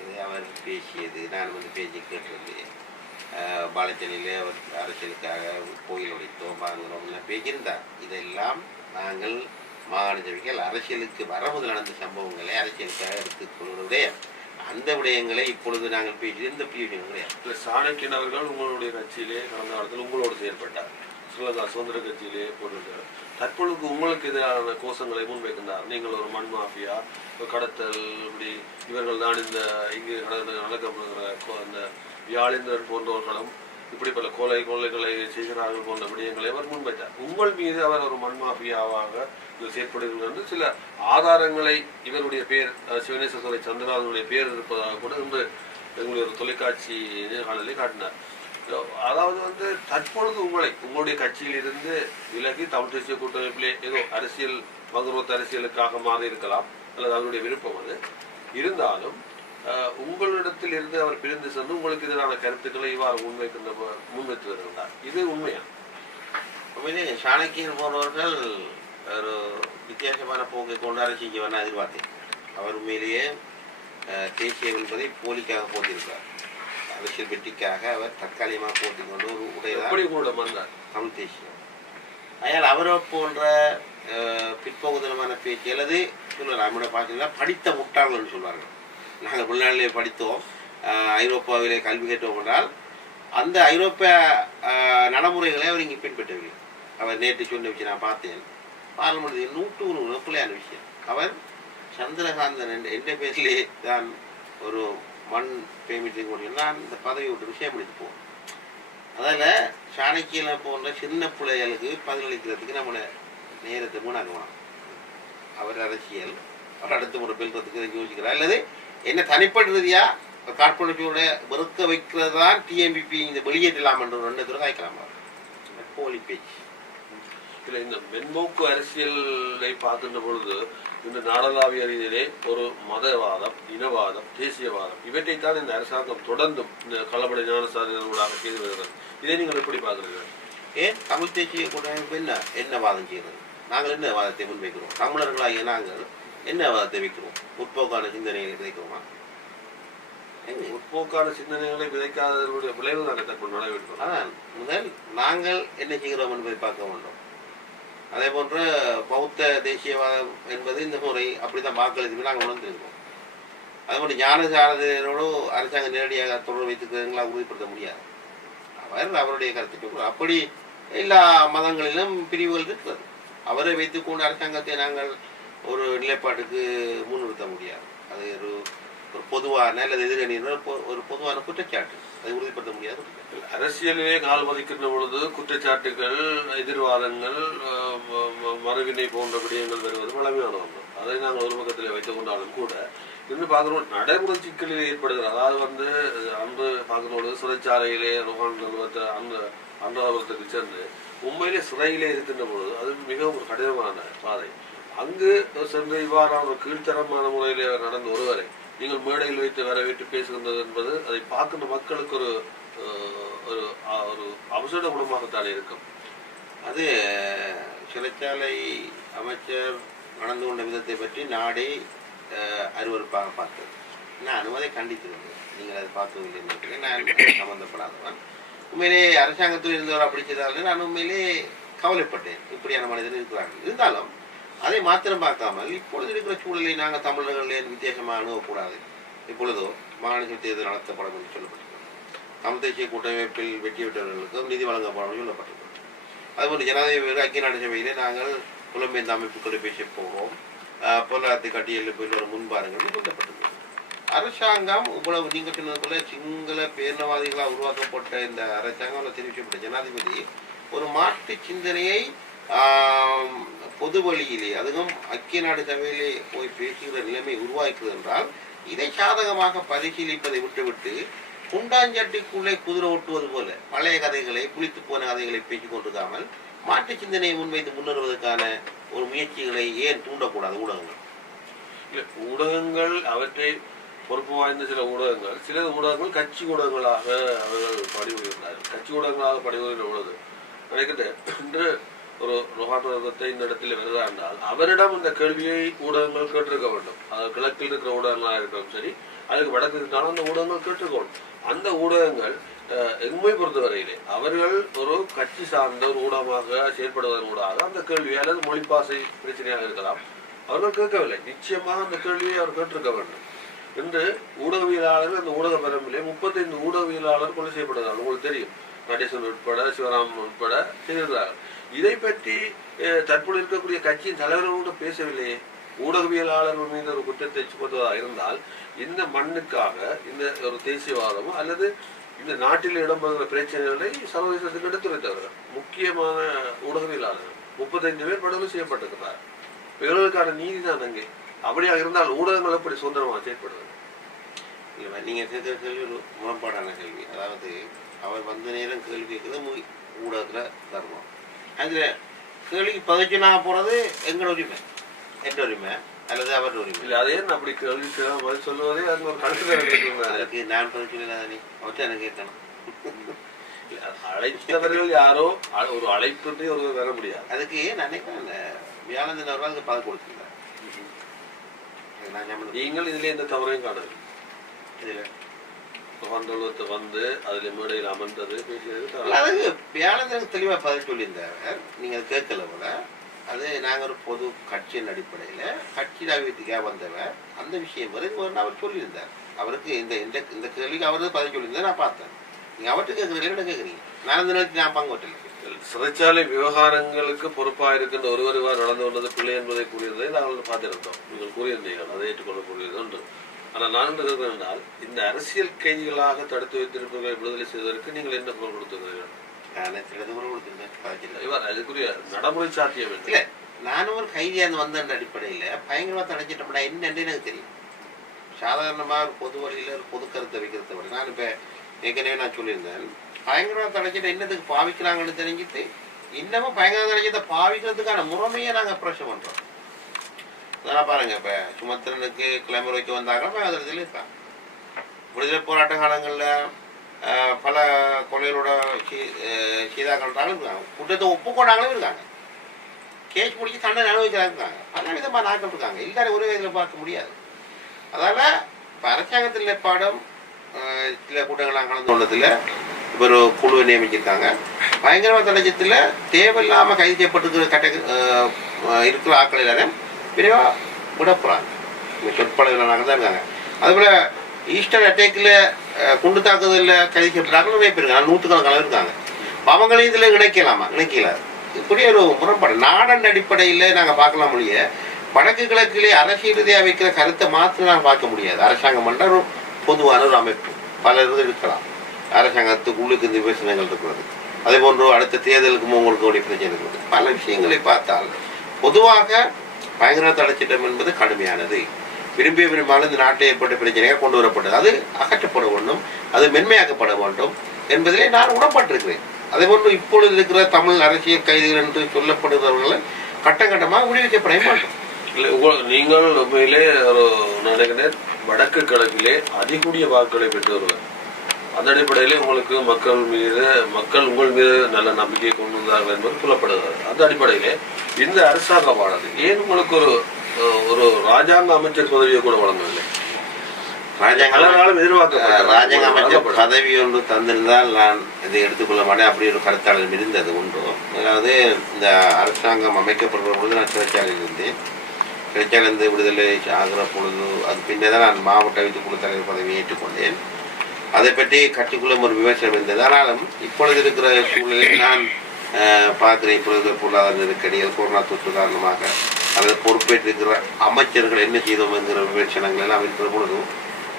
இது அவர் பேசியது நான் வந்து பேசி கேட்டிருந்தேன். பாலச்சனிலே அவர் அரசியலுக்காக கோயில் உடைத்தோம் வாங்குகிறோம் பேசியிருந்தார். இதெல்லாம் நாங்கள் மாகாண சபைகள் அரசியலுக்கு வரமுதல் நடந்த சம்பவங்களை அரசியலுக்காக எடுத்துக்கொள்வதுடைய அந்த விடயங்களை இப்பொழுது நாங்கள் பேசி எந்த பிரயோஜனம் கிடையாது. சாணக்கியன் அவர்கள் உங்களுடைய கட்சியிலே கடந்த காலத்தில் உங்களோடு செயல்பட்டார், ஸ்ரீலங்கா சுதந்திர கட்சியிலே போட்டிருக்கிறார். தற்பொழுது உங்களுக்கு எதிரான கோஷங்களை முன்வைக்கின்றார். நீங்கள் ஒரு மண் மாஃபியா, கடத்தல், இப்படி இவர்கள் தான் இந்த இங்கு நடக்கப்படுகிற அந்த வியாழேந்திரன் போன்றவர்களும் இப்படி பல கொலைகளை செய்கிறார்கள் போன்ற விடயங்களை அவர் முன்வைத்தார். உங்கள் மீது அவர் ஒரு மண் மாஃபியாவாக செயற்படுகிறது என்று சில ஆதாரங்களை இவருடைய பேர் சிவனேஸ்வரரை சந்திரநாதனுடைய பேர் இருப்பதாக கூட இன்று எங்களுடைய ஒரு தொலைக்காட்சி நேர்காணலை காட்டினார். அதாவது தற்பொழுது உங்களுடைய கட்சியில் இருந்து விலகி தமிழ் தேசிய கூட்டமைப்பிலே ஏதோ அரசியல் வங்குரோத்து அரசியலுக்காக மாறி இருக்கலாம், அல்லது அவருடைய விருப்பம் அது இருந்தாலும் உங்களிடத்தில் இருந்து அவர் பிரிந்து சென்று உங்களுக்கு எதிரான கருத்துக்களை இவ்வாறு முன்வைத்து வருகின்றார். இது உண்மையா? உண்மையிலே சாணக்கியன் போன்றவர்கள் ஒரு வித்தியாசமான போக்கை கொண்டாட செஞ்சவன் எதிர்பார்த்தேன். அவர் உண்மையிலேயே தேசியம் என்பதை போலிக்காக போட்டிருக்கார். அரசியல் வெற்றிக்காக அவர் தற்காலிகமாக போட்டி கொண்டு ஒரு உடையதான் தமிழ் தேசியம். அதனால் அவரை போன்ற பிற்போக்குதனமான பேச்சு அல்லது நம்மளோட பார்த்தீங்கன்னா படித்த முட்டாள்கள் சொல்வார்கள். நாங்கள் வெளிநாட்டிலே படித்தோம், ஐரோப்பாவிலே கல்வி கேட்டோம் என்றால் அந்த ஐரோப்பிய நடைமுறைகளை அவர் இங்கே பின்பற்றவில்லை. அவர் நேற்று சொன்ன விஷயம் நான் பார்த்தேன். பார்லிமெண்ட் 100 பிள்ளையான விஷயம். அவர் சந்திரகாந்தன் என்ற பேரிலே தான் ஒரு மண் பேமிட்டு முடியும், நான் இந்த பதவி விட்டு விஷயம் முடித்து போவோம். அதில் சாணக்கியனை போன்ற சின்ன பிள்ளைகளுக்கு பதிலளிக்கிறதுக்கு நம்மளை நேரத்தை மூணாக்குவான். அவர் அரசியல் அவர் அடுத்த முறை பெல்றதுக்கு யோசிக்கிறார், அல்லது என்ன தனிப்பட்ட ரீதியாக கார்பரேட்டோட வெறுக்க வைக்கிறது தான் டிஎம்பிபி இந்த வெளியேற்றலாம் என்ற 2 தடவை காய்க்கலாம். போலி பேச்சு. இல்லை, இந்த மென்மோக்கு அரசியலை பார்க்கின்ற பொழுது இந்த நாடளாவிய ரீதியிலே ஒரு மதவாதம், இனவாதம், தேசியவாதம் இவற்றைத்தான் இந்த அரசாங்கம் தொடர்ந்தும் இந்த களப்படை ஞானசாரிகளோடாக செய்து வருகிறது. இதை நீங்கள் எப்படி பார்க்குறீர்கள்? ஏன் தமிழ் தேசிய கூட்டமைப்பு என்ன வாதம் செய்கிறது? நாங்கள் என்ன வாதத்தை முன்வைக்கிறோம்? தமிழர்களாகிய நாங்கள் என்ன வாதத்தை வைக்கிறோம்? முற்போக்கான சிந்தனைகளை விதைக்கிறோமா? முற்போக்கான சிந்தனைகளை விதைக்காதவர்களுடைய விளைவு தான் தற்போது நடைபெற்றோம். ஆனால் முதல் நாங்கள் என்ன செய்கிறோம் என்பதை பார்க்க வேண்டும். அதே போன்ற பௌத்த தேசியவாதம் என்பது இந்த முறை அப்படித்தான் வாக்களித்து நாங்கள் உணர்ந்திருக்கிறோம். அதே போன்று ஞானசாரதோடு அரசாங்கம் நேரடியாக தொடர்பு வைத்துக்கிறவங்களா உறுதிப்படுத்த முடியாது. அவர் அவருடைய கருத்துக்கு அப்படி எல்லா மதங்களிலும் பிரிவுகள் இருக்கிறது. அவரை வைத்துக்கொண்டு அரசாங்கத்தை நாங்கள் ஒரு நிலைப்பாட்டுக்கு முன்னிறுத்த முடியாது. அது ஒரு பொதுவான அல்லது எதிரணியினர் ஒரு பொதுவான குற்றச்சாட்டு, அதை உறுதிப்படுத்த முடியாது. அரசியலிலே கால் மதிக்கின்ற பொழுது குற்றச்சாட்டுகள், எதிர்வாதங்கள், மறுவினை போன்ற விடயங்கள் வருவது வளமையான ஒன்று. அதை நாங்கள் ஒரு பக்கத்தில் வைத்துக் கொண்டாலும் கூட இன்னும் பார்க்கிறோம் நடைமுறை சிக்கலில் ஏற்படுகிறது. அதாவது அன்று பார்க்கிறோம் சிறைச்சாலையிலே அன்றாபுரத்துக்கு சென்று உண்மையிலே சிறையிலே இருக்கின்ற பொழுது அது மிகவும் ஒரு கடினமான பாதை. அங்கு சென்று இவ்வாறான ஒரு கீழ்த்தரமான முறையிலே நடந்த ஒருவரை நீங்கள் மேடையில் வைத்து வரவேற்று பேசுகின்றது என்பது அதை பார்க்கின்ற மக்களுக்கு ஒரு ஒரு அவசர குணமாகத்தானே இருக்கும். அது சிறைச்சாலை அமைச்சர் நடந்து கொண்ட விதத்தை பற்றி நாடே அருவருப்பாக பார்த்தது. நான் அனுமதி கண்டித்திருந்தேன். நீங்கள் அதை பார்க்கவில்லை, நான் சம்பந்தப்படாதவன். உண்மையிலே அரசாங்கத்தில் இருந்தவர் அப்படி செய்தாலும் நான் உண்மையிலே கவலைப்பட்டேன். இப்படியான மனிதர்கள் இருக்கிறார்கள். இருந்தாலும் அதை மாத்திரம் பார்க்காமல் இப்பொழுது இருக்கிற சூழலை நாங்கள் தமிழர்கள் வித்தியாசமாக அணுகக்கூடாது. இப்பொழுதோ மாநில தேர்தல் நடத்தப்படும் என்று சொல்லப்பட்டிருக்கிறது. தமிழ் தேசிய கூட்டமைப்பில் வெற்றி பெற்றவர்களுக்கும் நிதி வழங்கப்படும் சொல்லப்பட்டிருக்கிறது. அதுபோன்று ஜனாதிபதி ஐக்கிய நாடு சபையிலே நாங்கள் புலம்பெயர்ந்த அமைப்புகளை பேச போகிறோம், பொருளாதாரத்தை கட்டியல் போய் முன்பாருங்கள் சொல்லப்பட்டிருக்கிறது. அரசாங்கம் இவ்வளவு நீங்கள் சொன்னதுக்குள்ள சிங்கள பேரினவாதிகளாக உருவாக்கப்பட்ட இந்த அரசாங்கம் தெரிவிக்கப்பட்ட ஜனாதிபதி ஒரு மாற்று சிந்தனையை பொது வழியிலே அதுவும் ஐக்கிய நாடு சபையிலே போய் பேசுகிற நிலைமை உருவாக்குது என்றால் இதை சாதகமாக பரிசீலிப்பதை விட்டுவிட்டு குண்டாஞ்சட்டிக்குள்ளே குதிரை ஓட்டுவது போல பழைய கதைகளை, புளித்து போன கதைகளை பேசிக் கொண்டிருக்காமல் மாற்று சிந்தனையை முன்வைத்து முன்னேறுவதற்கான ஒரு முயற்சிகளை ஏன் தூண்டக்கூடாது? ஊடகங்கள் அவற்றை பொறுப்பு வாய்ந்த சில ஊடகங்கள் கட்சி ஊடகங்களாக அவர்கள் பணிபுரிகிறார்கள். கட்சி ஊடகங்களாக பணிபுரிகிற பொழுது நினைக்கின்றேன் இன்று ஒரு ரோஹாட்டத்தை இந்த இடத்துல வருதா என்றால் அவரிடம் இந்த கேள்வியை ஊடகங்கள் கேட்டிருக்க வேண்டும். அது கிழக்கில் இருக்கிற ஊடகங்களாக இருக்கிறோம் சரி, அதுக்கு வடக்கு இருக்காலும் அந்த ஊடகங்கள் கேட்டுக்கொள்ளும். அந்த ஊடகங்கள் எம்மை பொறுத்தவரையிலே அவர்கள் ஒரு கட்சி சார்ந்த ஒரு ஊடகமாக செயல்படுவதன் ஊடாக அந்த கேள்வி அல்லது மொழிப்பாசை பிரச்சனையாக இருக்கலாம் அவர்கள் கேட்கவில்லை. நிச்சயமாக அந்த கேள்வியை அவர் கேட்டிருக்க வேண்டும். இன்று ஊடகவியலாளர்கள் அந்த ஊடக பரம்பிலே 35 ஊடகவியலாளர் கொலை செய்யப்படுகிறார்கள். உங்களுக்கு தெரியும், நடேசன் உட்பட சிவராமன் உட்பட செய்திருக்கிறார்கள். இதை பற்றி தற்போது இருக்கக்கூடிய கட்சியின் தலைவர்களோடு பேசவில்லையே. ஊடகவியலாளர்கள் மீது ஒரு குற்றத்தை சுமத்துவதாக இருந்தால் இந்த மண்ணுக்காக இந்த ஒரு தேசியவாதமோ அல்லது இந்த நாட்டில் இடம்பெறுகிற பிரச்சனைகளை சர்வதேசத்துக்கு எடுத்துரைத்தவர்கள் முக்கியமான ஊடகவியலாளர்கள் 35 பேர் படுகொலை செய்யப்பட்டிருக்கிறார். இவர்களுக்கான நீதி தான் அங்கே. அப்படியாக இருந்தால் ஊடகங்கள் எப்படி சுதந்திரமாக செயல்படுவது? இல்லை, நீங்கள் கேட்குற கேள்வி ஒரு முரண்பாடான கேள்வி. அதாவது அவர் வந்த நேரம் கேள்வி கேட்குறது ஊடகத்தில் தர்மம். அதில் கேள்விக்கு பதிச்சுனாக போகிறது எங்களோட உரிமை, எந்த உரிமை அல்லது அவர் உரிமை இல்லை. அதே அப்படி கேள்விக்கு பதில் சொல்லுவதே அது ஒரு கருத்து. அதுக்கு நான் பதில் தானே அவற்றை எனக்கு கேட்கணும். அழைத்தவர்கள் யாரோ ஒரு அழைப்பு ஒரு வர முடியாது. அதுக்கு நினைக்கிறேன் வியாழந்தின் அவர்கள் அதுக்கு பதில் கொடுத்துருந்தார். நீங்கள் இதுல எந்த தவறையும் காணவில்லை. இதுல வந்து அதுல மேடையில் அமர்ந்தது பேசியது அதுக்கு வியாழந்தனுக்கு தெளிவா பதில் சொல்லியிருந்தார். நீங்க அது கேட்கல போல. அது நாங்கள் ஒரு பொது கட்சியின் அடிப்படையில் கட்சி அபிவிருத்திக்காக வந்தவர். அந்த விஷயம் வரைக்கும் அவர் சொல்லியிருந்தார். அவருக்கு இந்த இந்த கேள்விக்கு அவர் பதில் சொல்லியிருந்தார். நான் பார்த்தேன். நீங்க அவர்கிட்ட கேட்குறீங்க, என்ன கேட்குறீங்க? நான் இந்த நேரத்தில் நான் பங்கு வட்டல. சிறைச்சாலை விவகாரங்களுக்கு பொறுப்பாக இருக்கின்ற ஒருவர் நடந்து கொண்டது பிள்ளை என்பதை கூறியதை நாங்கள் பார்த்திருந்தோம். நீங்கள் கூறியிருந்தீர்கள், அதை ஏற்றுக்கொள்ளக்கூடியது ஒன்று. ஆனால் நான் என்ன கேட்கிறேன் என்றால், இந்த அரசியல் கைதிகளாக தடுத்து வைத்திருப்பவர்களை விடுதலை செய்வதற்கு நீங்கள் என்ன குரல் கொடுத்திருக்கிறீர்கள்? அதுக்குரிய நடைமுறை சாத்தியம் இல்லை. நானும் ஒரு கைதியாக வந்த அடிப்படையில் பயங்கரவாதம் அடைஞ்சிட்டோம்னா என்னன்னு எனக்கு தெரியும். சாதாரணமாக ஒரு பொது வழியில் ஒரு பொது கருத்தை வைக்கிறத விட நான் இப்போ ஏற்கனவே நான் சொல்லியிருந்தேன், பயங்கரவாதம் அடைஞ்சிட்டு என்னத்துக்கு பாவிக்கிறாங்கன்னு தெரிஞ்சுட்டு இன்னமும் பயங்கரவாதம் அடைஞ்சதை பாவிக்கிறதுக்கான முறைமையை நாங்கள் அப்ரோச் பண்ணுறோம். அதெல்லாம் பாருங்க, இப்போ சுமத்திரனுக்கு கிளம்பி வைக்க வந்தாங்கன்னா பயங்கரத்தில் இருக்காங்க. விடுதலை போராட்ட காலங்களில் பல கொலைகளோட சீதாக்களும் இருக்காங்க. குற்றத்தை ஒப்புக்கொண்டாங்களும் இருக்காங்க. கேஸ் முடிச்சு தண்டனை அனுபவிக்கிறாங்க இருக்காங்க. பல விதமாக நாட்கள் இருக்காங்க. எல்லாரும் ஒரே இதில் பார்க்க முடியாது. அதனால் இப்போ அரசாங்கத்தில் நிலைப்பாடும் சில கூட்டங்கள்லாம் கலந்து கொண்டதில் இப்போ ஒரு குழுவை நியமிச்சிருக்காங்க. பயங்கரவாத தடயத்தில் தேவையில்லாமல் கைது செய்யப்பட்டிருக்கிற இருக்கிற ஆட்கள் எல்லாரும் விரைவாக விட போகிறாங்க. சொற்பளவில் தான் இருக்காங்க. அதுபோல் ஈஸ்டர் அட்டேக்கில் குண்டு தாக்குதலில் கைது செய்யப்பட்டாங்க நிறைய பேர் இருக்காங்க. 100கணக்கான இருக்காங்க. அவங்களையும் இதில் இணைக்கல. இப்படி ஒரு முரண்பாடு நாடன் அடிப்படையில் நாங்கள் பார்க்கலாம் முடிய வடக்கு கிழக்கிலே அரசியல் ரீதியாக வைக்கிற கருத்தை மாற்ற நாங்கள் பார்க்க முடியாது. அரசாங்கம் என்ற ஒரு பொதுவான ஒரு அமைப்பு பல இருக்கலாம். அரசாங்கத்துக்கு உள்ளுக்கு இந்த விமர்சனங்கள் இருக்கிறது. அதே போன்று அடுத்த தேர்தலுக்கு உங்களுக்கு ஒரு பிரச்சனை இருக்கிறது. பல விஷயங்களை பார்த்தால் பொதுவாக பயங்கரவாத தடைச்சட்டம் என்பது கடுமையானது. விரும்பாலும் இந்த நாட்டில் ஏற்பட்ட பிரச்சனையாக கொண்டு வரப்பட்டது. அது அகற்றப்பட வேண்டும், அது மென்மையாக்கப்பட வேண்டும் என்பதிலே நான் உடன்பட்டிருக்கிறேன். அதே போன்று இப்பொழுது இருக்கிற தமிழ் அரசியல் கைதிகள் என்று சொல்லப்படுபவர்களை கட்டமாக விடுவிக்கப்பட வேண்டும். நீங்கள் உண்மையிலே ஒரு நினைக்கிறேன், வடக்கு கிழக்கிலே அதிகூடிய வாக்குகளை பெற்று வருவார். அந்த அடிப்படையிலே உங்களுக்கு மக்கள் உங்கள் மீது நல்ல நம்பிக்கையை கொண்டு வந்தார்கள் என்பது சொல்லப்படுகிறது. அந்த அடிப்படையிலே இந்த அரசாங்கமானது ஏன் உங்களுக்கு ஒரு ராஜாங்க அமைச்சர் பதவியை கூட வழங்கவில்லை? ராஜாங்க அமைச்சர் பதவி ஒன்று தந்திருந்தால் நான் இதை எடுத்துக்கொள்ள மாட்டேன். அப்படி ஒரு கருத்தாளர் இருந்தது உண்டு. அதாவது இந்த அரசாங்கம் அமைக்கப்படுற பொழுது நான் சிறைச்சாலையில் இருந்தேன். சிறைச்சாலையிலிருந்து விடுதலை ஆகிற பொழுது அது பின்னர் தான் நான் மாவட்ட குழு தலைவர் பதவியை ஏற்றுக்கொண்டேன். அதை பற்றி கட்சிக்குள்ள ஒரு விமர்சனம் இருந்தது. ஆனாலும் இப்பொழுது இருக்கிற சூழ்நிலையில் நான் பார்க்குறேன், இப்பொழுது பொருளாதார நெருக்கடிகள், கொரோனா தொற்று காரணமாக அல்லது பொறுப்பேற்றிருக்கிற அமைச்சர்கள் என்ன செய்தோம் என்கிற விமர்சனங்கள் எல்லாம் இருக்கிற பொழுதும்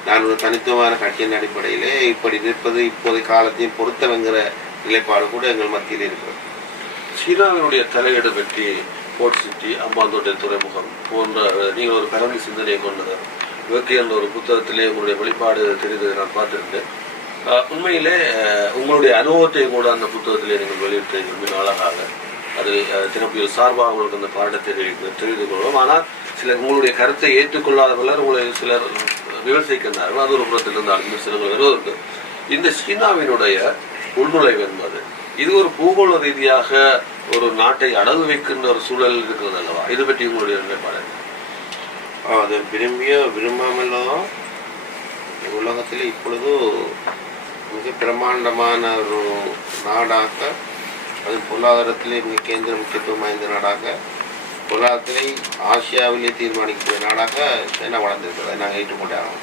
நான் ஒரு தனித்துவமான கட்சியின் அடிப்படையிலே இப்படி நிற்பது இப்போதைய காலத்தையும் பொருத்தவங்கிற நிலைப்பாடு கூட எங்கள் மத்தியில் இருக்கிறது. சீனாவினுடைய தலையீடு பற்றி போர்ட் சிட்டி, அம்பாந்தோட்டை துறைமுகம் போன்ற நீங்கள் ஒரு பரந்த சிந்தனையை கொண்டவர் இவருக்கு என்ற ஒரு புத்தகத்திலே உங்களுடைய வெளிப்பாடு தெரிந்ததை நான் பார்த்திருந்தேன். உண்மையிலே உங்களுடைய அனுபவத்தை கூட அந்த புத்தகத்திலே நீங்கள் வெளியிட்டீர்கள் மிக அழகாக. அது தினப்பியல் சார்பாக உங்களுக்கு அந்த பாடத்தை தெரிந்து கொள்வோம். ஆனால் சிலர் உங்களுடைய கருத்தை ஏற்றுக்கொள்ளாதவர்கள் உங்களை சிலர் விமர்சிக்கின்றார்கள். அது ஒரு புறத்தில் இருந்தால் விமர்சனங்கள் வருவதற்கு இந்த சீனாவினுடைய உள்நுழைவு என்பது இது ஒரு பூகோள ரீதியாக ஒரு நாட்டை அடகு வைக்கின்ற ஒரு சூழல் இருக்கிறது அல்லவா? இது பற்றி உங்களுடைய நிலைப்பாடு? அது விரும்பியோ விரும்பாமலோ உலகத்தில் இப்பொழுது மிக பிரமாண்டமான ஒரு நாடாக, அது பொருளாதாரத்திலே மிக கேந்திர முக்கியத்துவம் வாய்ந்த நாடாக, பொருளாதாரத்திலே ஆசியாவிலே தீர்மானிக்கக்கூடிய நாடாக சைனா வளர்ந்திருக்கிறது. அதை நாங்கள் ஏற்றுக்கொண்டாகும்.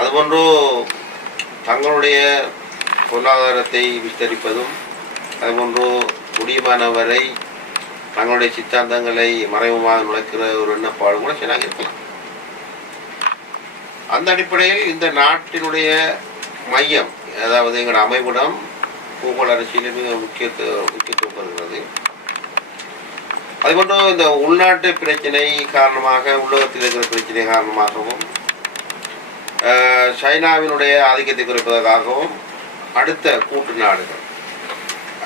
அதுபோன்று தங்களுடைய பொருளாதாரத்தை விஸ்தரிப்பதும், அதுபோன்று முடியுமானவரை தங்களுடைய சித்தாந்தங்களை மறைமுகமாக நுழைக்கிற ஒரு எண்ணப்பாடு கூட சைனாக இருக்கலாம். அந்த அடிப்படையில் இந்த நாட்டினுடைய மையம், அதாவது எங்களோட அமைவிடம் பூகோள அரசியலில் மிக முக்கியத்துவம் பெறுகிறது. அதுபோன்று இந்த உள்நாட்டு பிரச்சனை காரணமாக, உலகத்தில் இருக்கிற பிரச்சனை காரணமாகவும், சைனாவினுடைய ஆதிக்கத்தை குறைப்பதற்காகவும் அடுத்த கூட்டு நாடுகள்,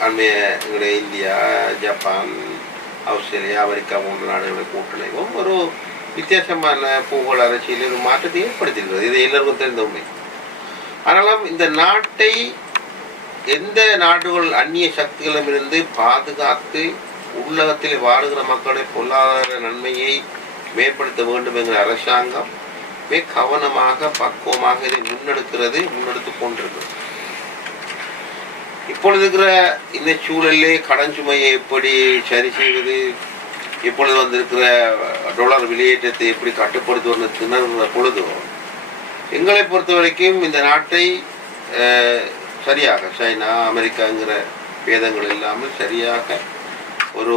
எங்களுடைய இந்தியா, ஜப்பான், ஆஸ்திரேலியா, அமெரிக்கா போன்ற நாடுகளுடைய கூட்டணியும் ஒரு வித்தியாசமான பூகோள அரசியலில் ஒரு மாற்றத்தை ஏற்படுத்தியிருக்கிறது. இது எல்லோருக்கும் தெரிந்த உண்மை. ஆனாலும் இந்த நாட்டை எந்த நாடுகள் அந்நிய சக்திகளிடமிருந்து பாதுகாத்து உலகத்தில் வாழுகிற மக்களுடைய பொருளாதார நன்மையை மேம்படுத்த வேண்டும் என்கிற அரசாங்கம் மிக கவனமாக, பக்குவமாக இதை முன்னெடுத்து கொண்டிருக்கிறது. இப்பொழுது இருக்கிற இந்த சூழலிலே கடன் சுமையை எப்படி சரி செய்வது, இப்பொழுது வந்திருக்கிற டாலர் வெளியேற்றத்தை எப்படி கட்டுப்படுத்துவது திணறுகிற பொழுதோ, எங்களை பொறுத்த வரைக்கும் இந்த நாட்டை சரியாக சைனா, அமெரிக்காங்கிற பேதங்கள் இல்லாமல் சரியாக ஒரு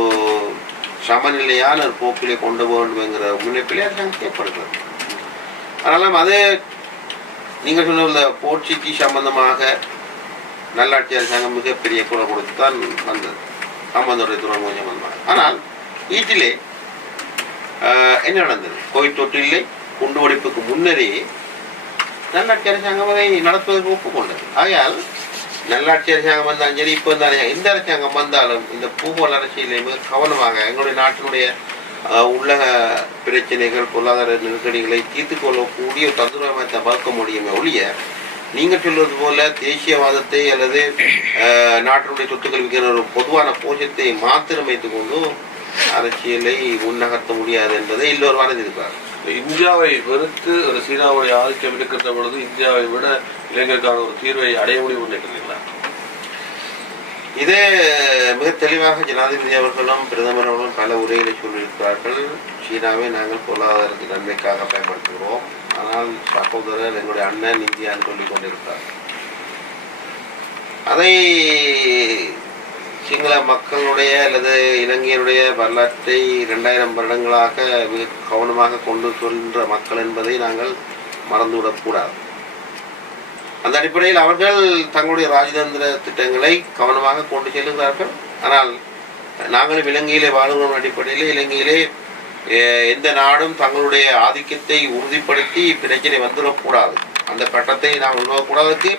சமநிலையான ஒரு போக்கிலே கொண்டு போக வேண்டும் என்கிற முன்னிப்பிலே அரசாங்கம் தேவைப்படுகிறது. ஆனாலும் அது நீங்கள் சொன்ன போர்ச்சுகீஸ் சம்பந்தமாக நல்லாட்சி அரசாங்கம் மிகப்பெரிய குரல் கொடுத்து தான் வந்தது, சம்பந்தோடைய துறைமுகம் சம்பந்தமாக. ஆனால் வீட்டிலே என்ன நடந்தது? கோவிட் தொற்றில்லை, குண்டுவெடிப்புக்கு முன்னரே நல்லாட்சி அரசாங்கம் அதை நடத்துவதற்கு ஒப்புக்கொண்டது. ஆகையால் நல்லாட்சி அரசாங்கம் வந்தாலும் சரி, இப்போ இந்த அரசாங்கம் வந்தாலும் இந்த பூகோள அரசியலை மிக கவனமாக எங்களுடைய நாட்டினுடைய உலக பிரச்சனைகள், பொருளாதார நெருக்கடிகளை தீர்த்து கொள்ளக்கூடிய தந்திரத்தை பார்க்க முடியுமே ஒழிய, நீங்கள் சொல்வது போல தேசியவாதத்தை அல்லது நாட்டினுடைய சொத்துக்கள் விற்கிற ஒரு பொதுவான கோஷத்தை மாத்திரம் வைத்துக் கொண்டு அரசியலை முன்னகர்த்த முடியாது என்பதை எல்லோரும் அறிந்திருக்கிறார். இந்தியாவை வெறுத்து ஒரு சீனாவுடைய ஆதிக்கம் இருக்கின்ற பொழுது இந்தியாவை விட இலங்கைக்கான ஒரு தீர்வை அடைய முடியும் நினைக்கிறீங்களா? இதே மிக தெளிவாக ஜனாதிபதி அவர்களும் பிரதமர் அவர்களும் பல உரைகளை சொல்லியிருக்கிறார்கள். சீனாவை நாங்கள் பொருளாதாரத்தின் நன்மைக்காக பயன்படுத்துகிறோம், ஆனால் சகோதரர் எங்களுடைய அண்ணன் இந்தியான்னு சொல்லிக் கொண்டிருக்கிறார். அதை சிங்கள மக்களுடைய அல்லது இலங்கையினுடைய வரலாற்றை 2000 வருடங்களாக மிக கவனமாக கொண்டு சென்ற மக்கள் என்பதை நாங்கள் மறந்துவிடக்கூடாது. அந்த அடிப்படையில் அவர்கள் தங்களுடைய ராஜதந்திர திட்டங்களை கவனமாக கொண்டு செல்லுகிறார்கள். ஆனால் நாங்களும் இலங்கையிலே வாழுகிற அடிப்படையில் இலங்கையிலே எந்த நாடும் தங்களுடைய ஆதிக்கத்தை உறுதிப்படுத்தி பிரச்சனை வந்துடக்கூடாது, அந்த கட்டத்தை நாம் உருவாக்கக்கூடாதுக்கு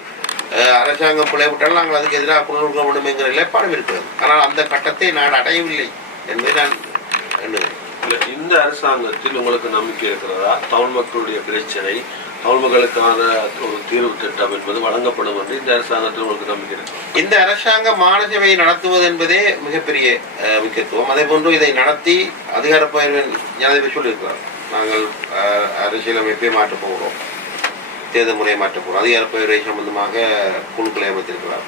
அரசாங்கம் பிழைவிட்டால் நாங்கள் அதுக்கு எதிராக குரல் கொடுக்க வேண்டும் என்கிற நிலைப்பாடும் இருக்கிறது. ஆனால் அந்த கட்டத்தை நான் அடையவில்லை என்பதை நான் எண்ணுகிறேன். இந்த அரசாங்கத்தில் உங்களுக்கு நம்பிக்கை இருக்கிறதா? தமிழ் மக்களுடைய பிரச்சனை, தமிழ் மக்களுக்கான ஒரு தீர்வு திட்டம் என்பது வழங்கப்படும் என்று இந்த அரசாங்கத்தில் உங்களுக்கு நம்பிக்கை இருக்கிறது? இந்த அரசாங்க மாநிலசபையை நடத்துவது என்பதே மிகப்பெரிய முக்கியத்துவம். அதே போன்று இதை நடத்தி அதிகார பயிர்வன் ஜனாதிபதி சொல்லியிருக்கிறார், நாங்கள் அரசியலமைப்பை மாற்றப் போகிறோம், தேர்தல் முறையை மாற்றப் போகிறோம், அதிகார பயிர்வை சம்பந்தமாக குழுக்களை அமைத்திருக்கிறார்.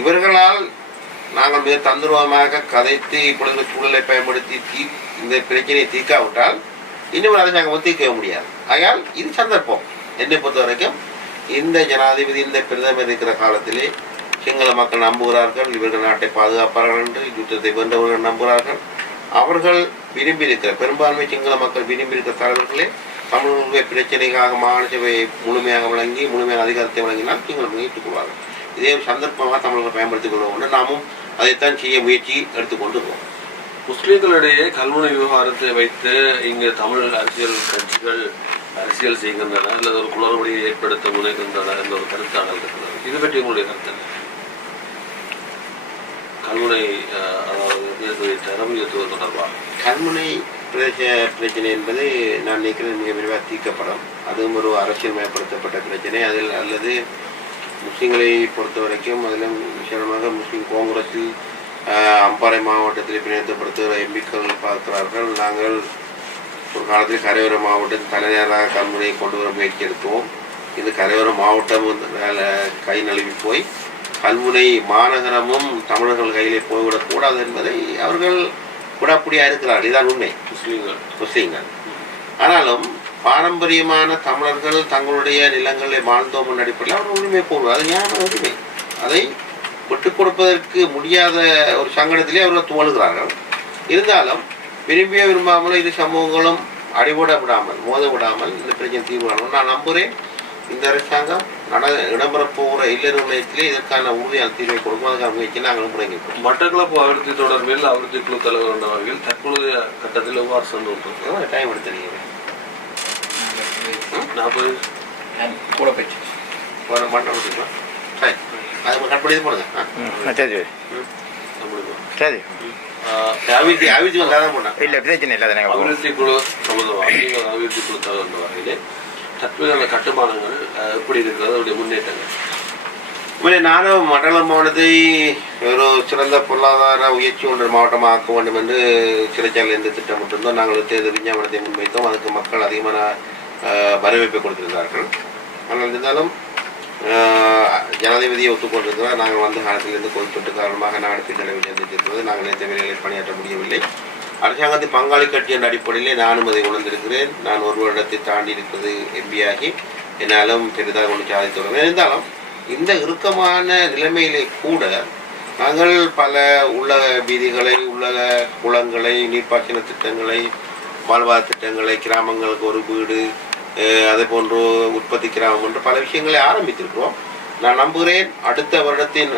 இவர்களால் நாங்கள் மிக தந்திரமாக கதைத்து இப்பொழுது சூழலை பயன்படுத்தி இந்த பிரச்சனையை தீர்க்காவிட்டால் இன்னும் அரசாங்கம் தீர்க்க முடியாது. ஆகையால் இது சந்தர்ப்பம். என்னை பொறுத்த வரைக்கும் இந்த ஜனாதிபதி, இந்த பிரதமர் இருக்கிற காலத்திலே சிங்கள மக்கள் நம்புகிறார்கள், இவர்கள் நாட்டை பாதுகாப்பார்கள் என்று, யுத்தத்தை வென்றவர்கள் நம்புகிறார்கள். அவர்கள் விரும்பியிருக்கிற பெரும்பான்மை சிங்கள மக்கள் விரும்பியிருக்கிற தலைவர்களே தமிழர்களுடைய பிரச்சனைக்காக மாநிலசபையை முழுமையாக வழங்கி முழுமையான அதிகாரத்தை வழங்கினால் சிங்களம் ஏற்றுக்கொள்வார்கள். இதே ஒரு சந்தர்ப்பமாக தமிழர்கள் பயன்படுத்திக் கொள்வோம். நாமும் அதைத்தான் செய்ய முயற்சி எடுத்துக்கொண்டு போவோம். முஸ்லிம்களிடையே கல்முனை விவகாரத்தை வைத்து இங்கு தமிழ் அரசியல் கட்சிகள் அரசியல் செய்கின்றன அல்லது ஒரு குளறுபடியை ஏற்படுத்த முனைகின்றன என்ற ஒரு கருத்தாடல் இருக்கிறது. இது பற்றி உங்களுடைய கருத்து என்ன? கல்முனை தரமுயர்த்துவது தொடர்பாக கல்முனை பிரச்சனை என்பது நான் நினைக்கிறேன் மிக விரைவாக தீர்க்கப்படும். அதுவும் ஒரு அரசியல் மயப்படுத்தப்பட்ட பிரச்சனை. அதில் அல்லது முஸ்லீம்களை பொறுத்த வரைக்கும் அதிலும் விசேஷமாக முஸ்லீம் காங்கிரஸில் அம்பாறை மாவட்டத்தில் பிணையப்படுத்துகிற எம்பிக்கள் பார்க்கிறார்கள். நாங்கள் ஒரு காலத்தில் கரையோர மாவட்டத்தில் தலைநகராக கல்முனையை கொண்டு வர முயற்சி எடுத்தோம். இது கரையோர மாவட்டம் கை நழுவி போய் கல்முனை மாநகரமும் தமிழர்கள் கையிலே போய்விடக்கூடாது என்பதை அவர்கள் விடாப்படியாக இருக்கிறார்கள். இதுதான் உண்மை. முஸ்லீம்கள் ஆனாலும் பாரம்பரியமான தமிழர்கள் தங்களுடைய நிலங்களை வாழ்ந்தோம் அடிப்படையில் அவர்கள் உரிமை போடுவார். அது ஞான உரிமை. அதை விட்டுக் கொடுப்பதற்கு முடியாத ஒரு சங்கடத்திலே அவர்கள் துவழுகிறார்கள். இருந்தாலும் விரும்பிய விரும்பாமல் இரு சமூகங்களும் அடிபட விடாமல் மோத விடாமல் இந்த பிரச்சனை தீர்வு காணும். நான் நம்புகிறேன் இந்த அரசாங்கம் இடம்பெறப் போகிற இல்லற நிலையத்திலே இதற்கான உறுதியான தீர்வை கொடுக்கும். அதுக்கான முயற்சி நாங்களும் முடங்கியிருக்கோம். மட்டக்களப்பு அபிவிருத்தி தொடர்பில் அபிவிருத்தி குழு தலைவர் என்ற வகையில் தற்பொழுதைய கட்டத்தில் எவ்வாறு சென்று டைம் எடுத்துறீங்க? நான் போய் கூட போயிடுச்சு மட்டம் கொடுத்துக்கலாம். சரி, அது கட் பண்ணி போடுங்க. சரி சரி அபிவிருத்தி வந்தால் போனேன். இல்லை பிரச்சனை இல்லை. அபிவிருத்தி குழு சம்பந்தமாக நீங்கள் அபிவிருத்தி குழு தலைவர் என்ற வகையிலே தற்போதைய கட்டுமானங்கள் எப்படி இருக்கிறது, அவருடைய முன்னேற்றங்கள்? உண்மையிலே நானும் மண்டலம் மாவட்டத்தை ஒரு சிறந்த பொருளாதார உயர்ச்சி ஒன்று மாவட்டமாக ஆக்க வேண்டும் என்று சிறைச்சாலையிலிருந்து திட்டமிட்டிருந்தோம். நாங்கள் தேர்தல் விஞ்ஞாபனத்தை முன்வைத்தோம். அதுக்கு மக்கள் அதிகமான வரவேற்பை கொடுத்திருந்தார்கள். ஆனால் இருந்தாலும் ஜனாதிபதியை ஒத்துக்கொண்டிருக்கிறார். நாங்கள் வந்த காலத்திலிருந்து கோவிட் காரணமாக நாடு பின்னடைவை சந்தித்திருக்கிறது. நாங்கள் நினைத்த வேலைகளை பணியாற்ற முடியவில்லை. அரசாங்கத்தின் பங்காளி கட்சி என்ற அடிப்படையிலே நானும் அதை உணர்ந்திருக்கிறேன். நான் ஒரு வருடத்தை தாண்டி இருக்கிறது எம்பியாகி என்னாலும் பெரிதாக ஒன்று சாதித்துள்ளேன். இருந்தாலும் இந்த இறுக்கமான நிலைமையிலே கூட நாங்கள் பல உள்ளக வீதிகளை, உள்ளக குளங்களை, நீர்ப்பாசன திட்டங்களை, வாழ்வாதார திட்டங்களை, கிராமங்களுக்கு ஒரு வீடு, அதே போன்று உற்பத்தி கிராமம் என்று பல விஷயங்களை ஆரம்பித்திருக்கிறோம். நான் நம்புகிறேன் அடுத்த வருடத்தின்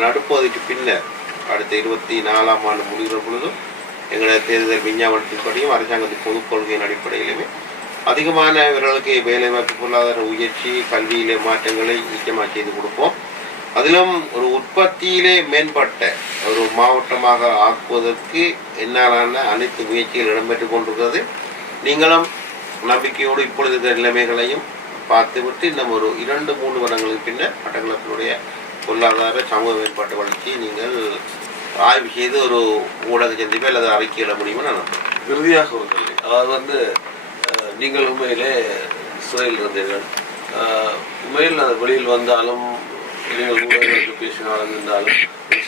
நடுப்பகுதிக்கு பின்னர் அடுத்த 24ஆம் ஆண்டு முடிகிற பொழுதும் எங்களுடைய தேர்தல் விஞ்ஞாபனத்தின்படியும் அரசாங்கத்தின் பொதுக் கொள்கையின் அடிப்படையிலுமே அதிகமான இவர்களுக்கு வேலைவாய்ப்பு, பொருளாதார உயர்ச்சி, கல்வியிலே மாற்றங்களை நிச்சயமாக செய்து கொடுப்போம். அதிலும் ஒரு உற்பத்தியிலே மேம்பட்ட ஒரு மாவட்டமாக ஆக்குவதற்கு என்னாலான அனைத்து முயற்சிகள் இடம்பெற்று கொண்டிருக்கிறது. நீங்களும் நம்பிக்கையோடு இப்பொழுது இருக்கிற நிலைமைகளையும் பார்த்துவிட்டு இன்னும் ஒரு 2-3 வருடங்களுக்கு பின்னர் மட்டக்களப்பினுடைய பொருளாதார சமூக மேம்பாட்டு வளர்ச்சியை நீங்கள் ஆய்வு செய்து ஒரு ஊடக சந்திப்பை அல்லது அறிக்கையிட முடியுமா? நான் நம்புகிறேன். இறுதியாக ஒரு கேள்வி. அதாவது நீங்கள் உண்மையிலே சிறையில் இருந்தீர்கள். உண்மையில் வெளியில் வந்தாலும் நீங்கள் ஊடகங்களுக்கு பேசினாலும் இருந்தாலும்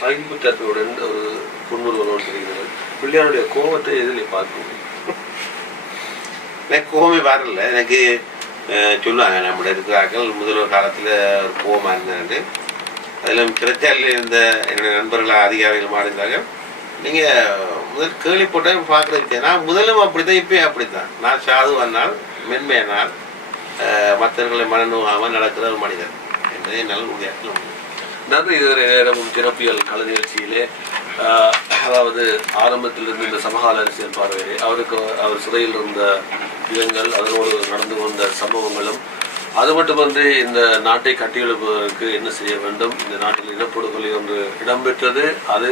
சகிப்புத்தன்மையுடன் ஒரு புன்முறுவலோடு தெரிகிறீர்கள். பிள்ளையாருடைய கோபத்தை எதிலே பார்க்க முடியும்? எனக்கு கோபமே வரல. எனக்கு சொல்லுவாங்க நம்மளோட இருக்கிறார்கள் முதல்வர் காலத்தில் ஒரு கோபமாக இருந்தாண்டு. அதில் பிரச்சாரில் இருந்த என்னுடைய நண்பர்கள் அதிகாரிகள் மாறினார்கள். நீங்கள் முதல் கேள்வி போட்டால் பார்க்குறது நான் முதலும் அப்படித்தான், இப்பயும் அப்படித்தான். நான் சாதுவானால் மென்மையானால் மற்றவர்களை மனநோகாமல் நடக்கிற ஒரு மனிதர் என்பதை நல்ல உறுதியாக முடியும். நன்றி. இதுவரை நேரமும் திறப்பியல் கலை நிகழ்ச்சியிலே அதாவது ஆரம்பத்திலிருந்து இந்த சமகால அரசியல் பார்வையிலே அவர் சிறையில் இருந்த விதங்கள், அதனோடு நடந்து வந்த சம்பவங்களும், அது மட்டுமன்றி இந்த நாட்டை கட்டியெழுப்புவதற்கு என்ன செய்ய வேண்டும், இந்த நாட்டில் இனப்படுகொலை ஒன்று இடம்பெற்றது, அது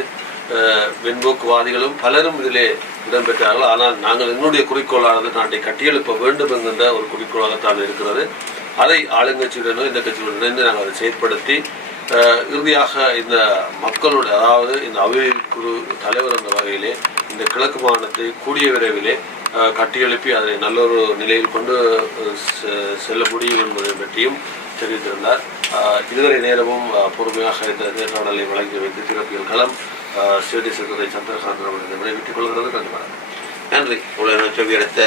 வெண்போக்குவாதிகளும் பலரும் இதிலே இடம்பெற்றார்கள். ஆனால் நாங்கள் என்னுடைய குறிக்கோளானது நாட்டை கட்டியெழுப்ப வேண்டும் என்கின்ற ஒரு குறிக்கோளாகத்தான் இருக்கிறது. அதை ஆளுங்கட்சியுடனோ இந்த கட்சியுடன் இணைந்து நாங்கள் அதை செயற்படுத்தி இறுதியாக இந்த மக்களுடைய அதாவது இந்த அபிவிருத்தி குழு தலைவர் என்ற வகையிலே இந்த கிழக்கு மாகாணத்தை கூடிய விரைவிலே கட்டியெழுப்பி அதை நல்லொரு நிலையில் கொண்டு செல்ல முடியும் என்பதை பற்றியும் தெரிவித்திருந்தார். இதுவரை நேரமும் பொறுமையாக இந்த நேர்காணலை வழங்கி வைத்து திறப்பியல் களம் ஸ்டேட் செக்ரட்டரி சந்திரகாந்தன் அவர்களை விட்டுக் கொள்கிறது. நன்றி. நன்றி. உலக செவி எடுத்த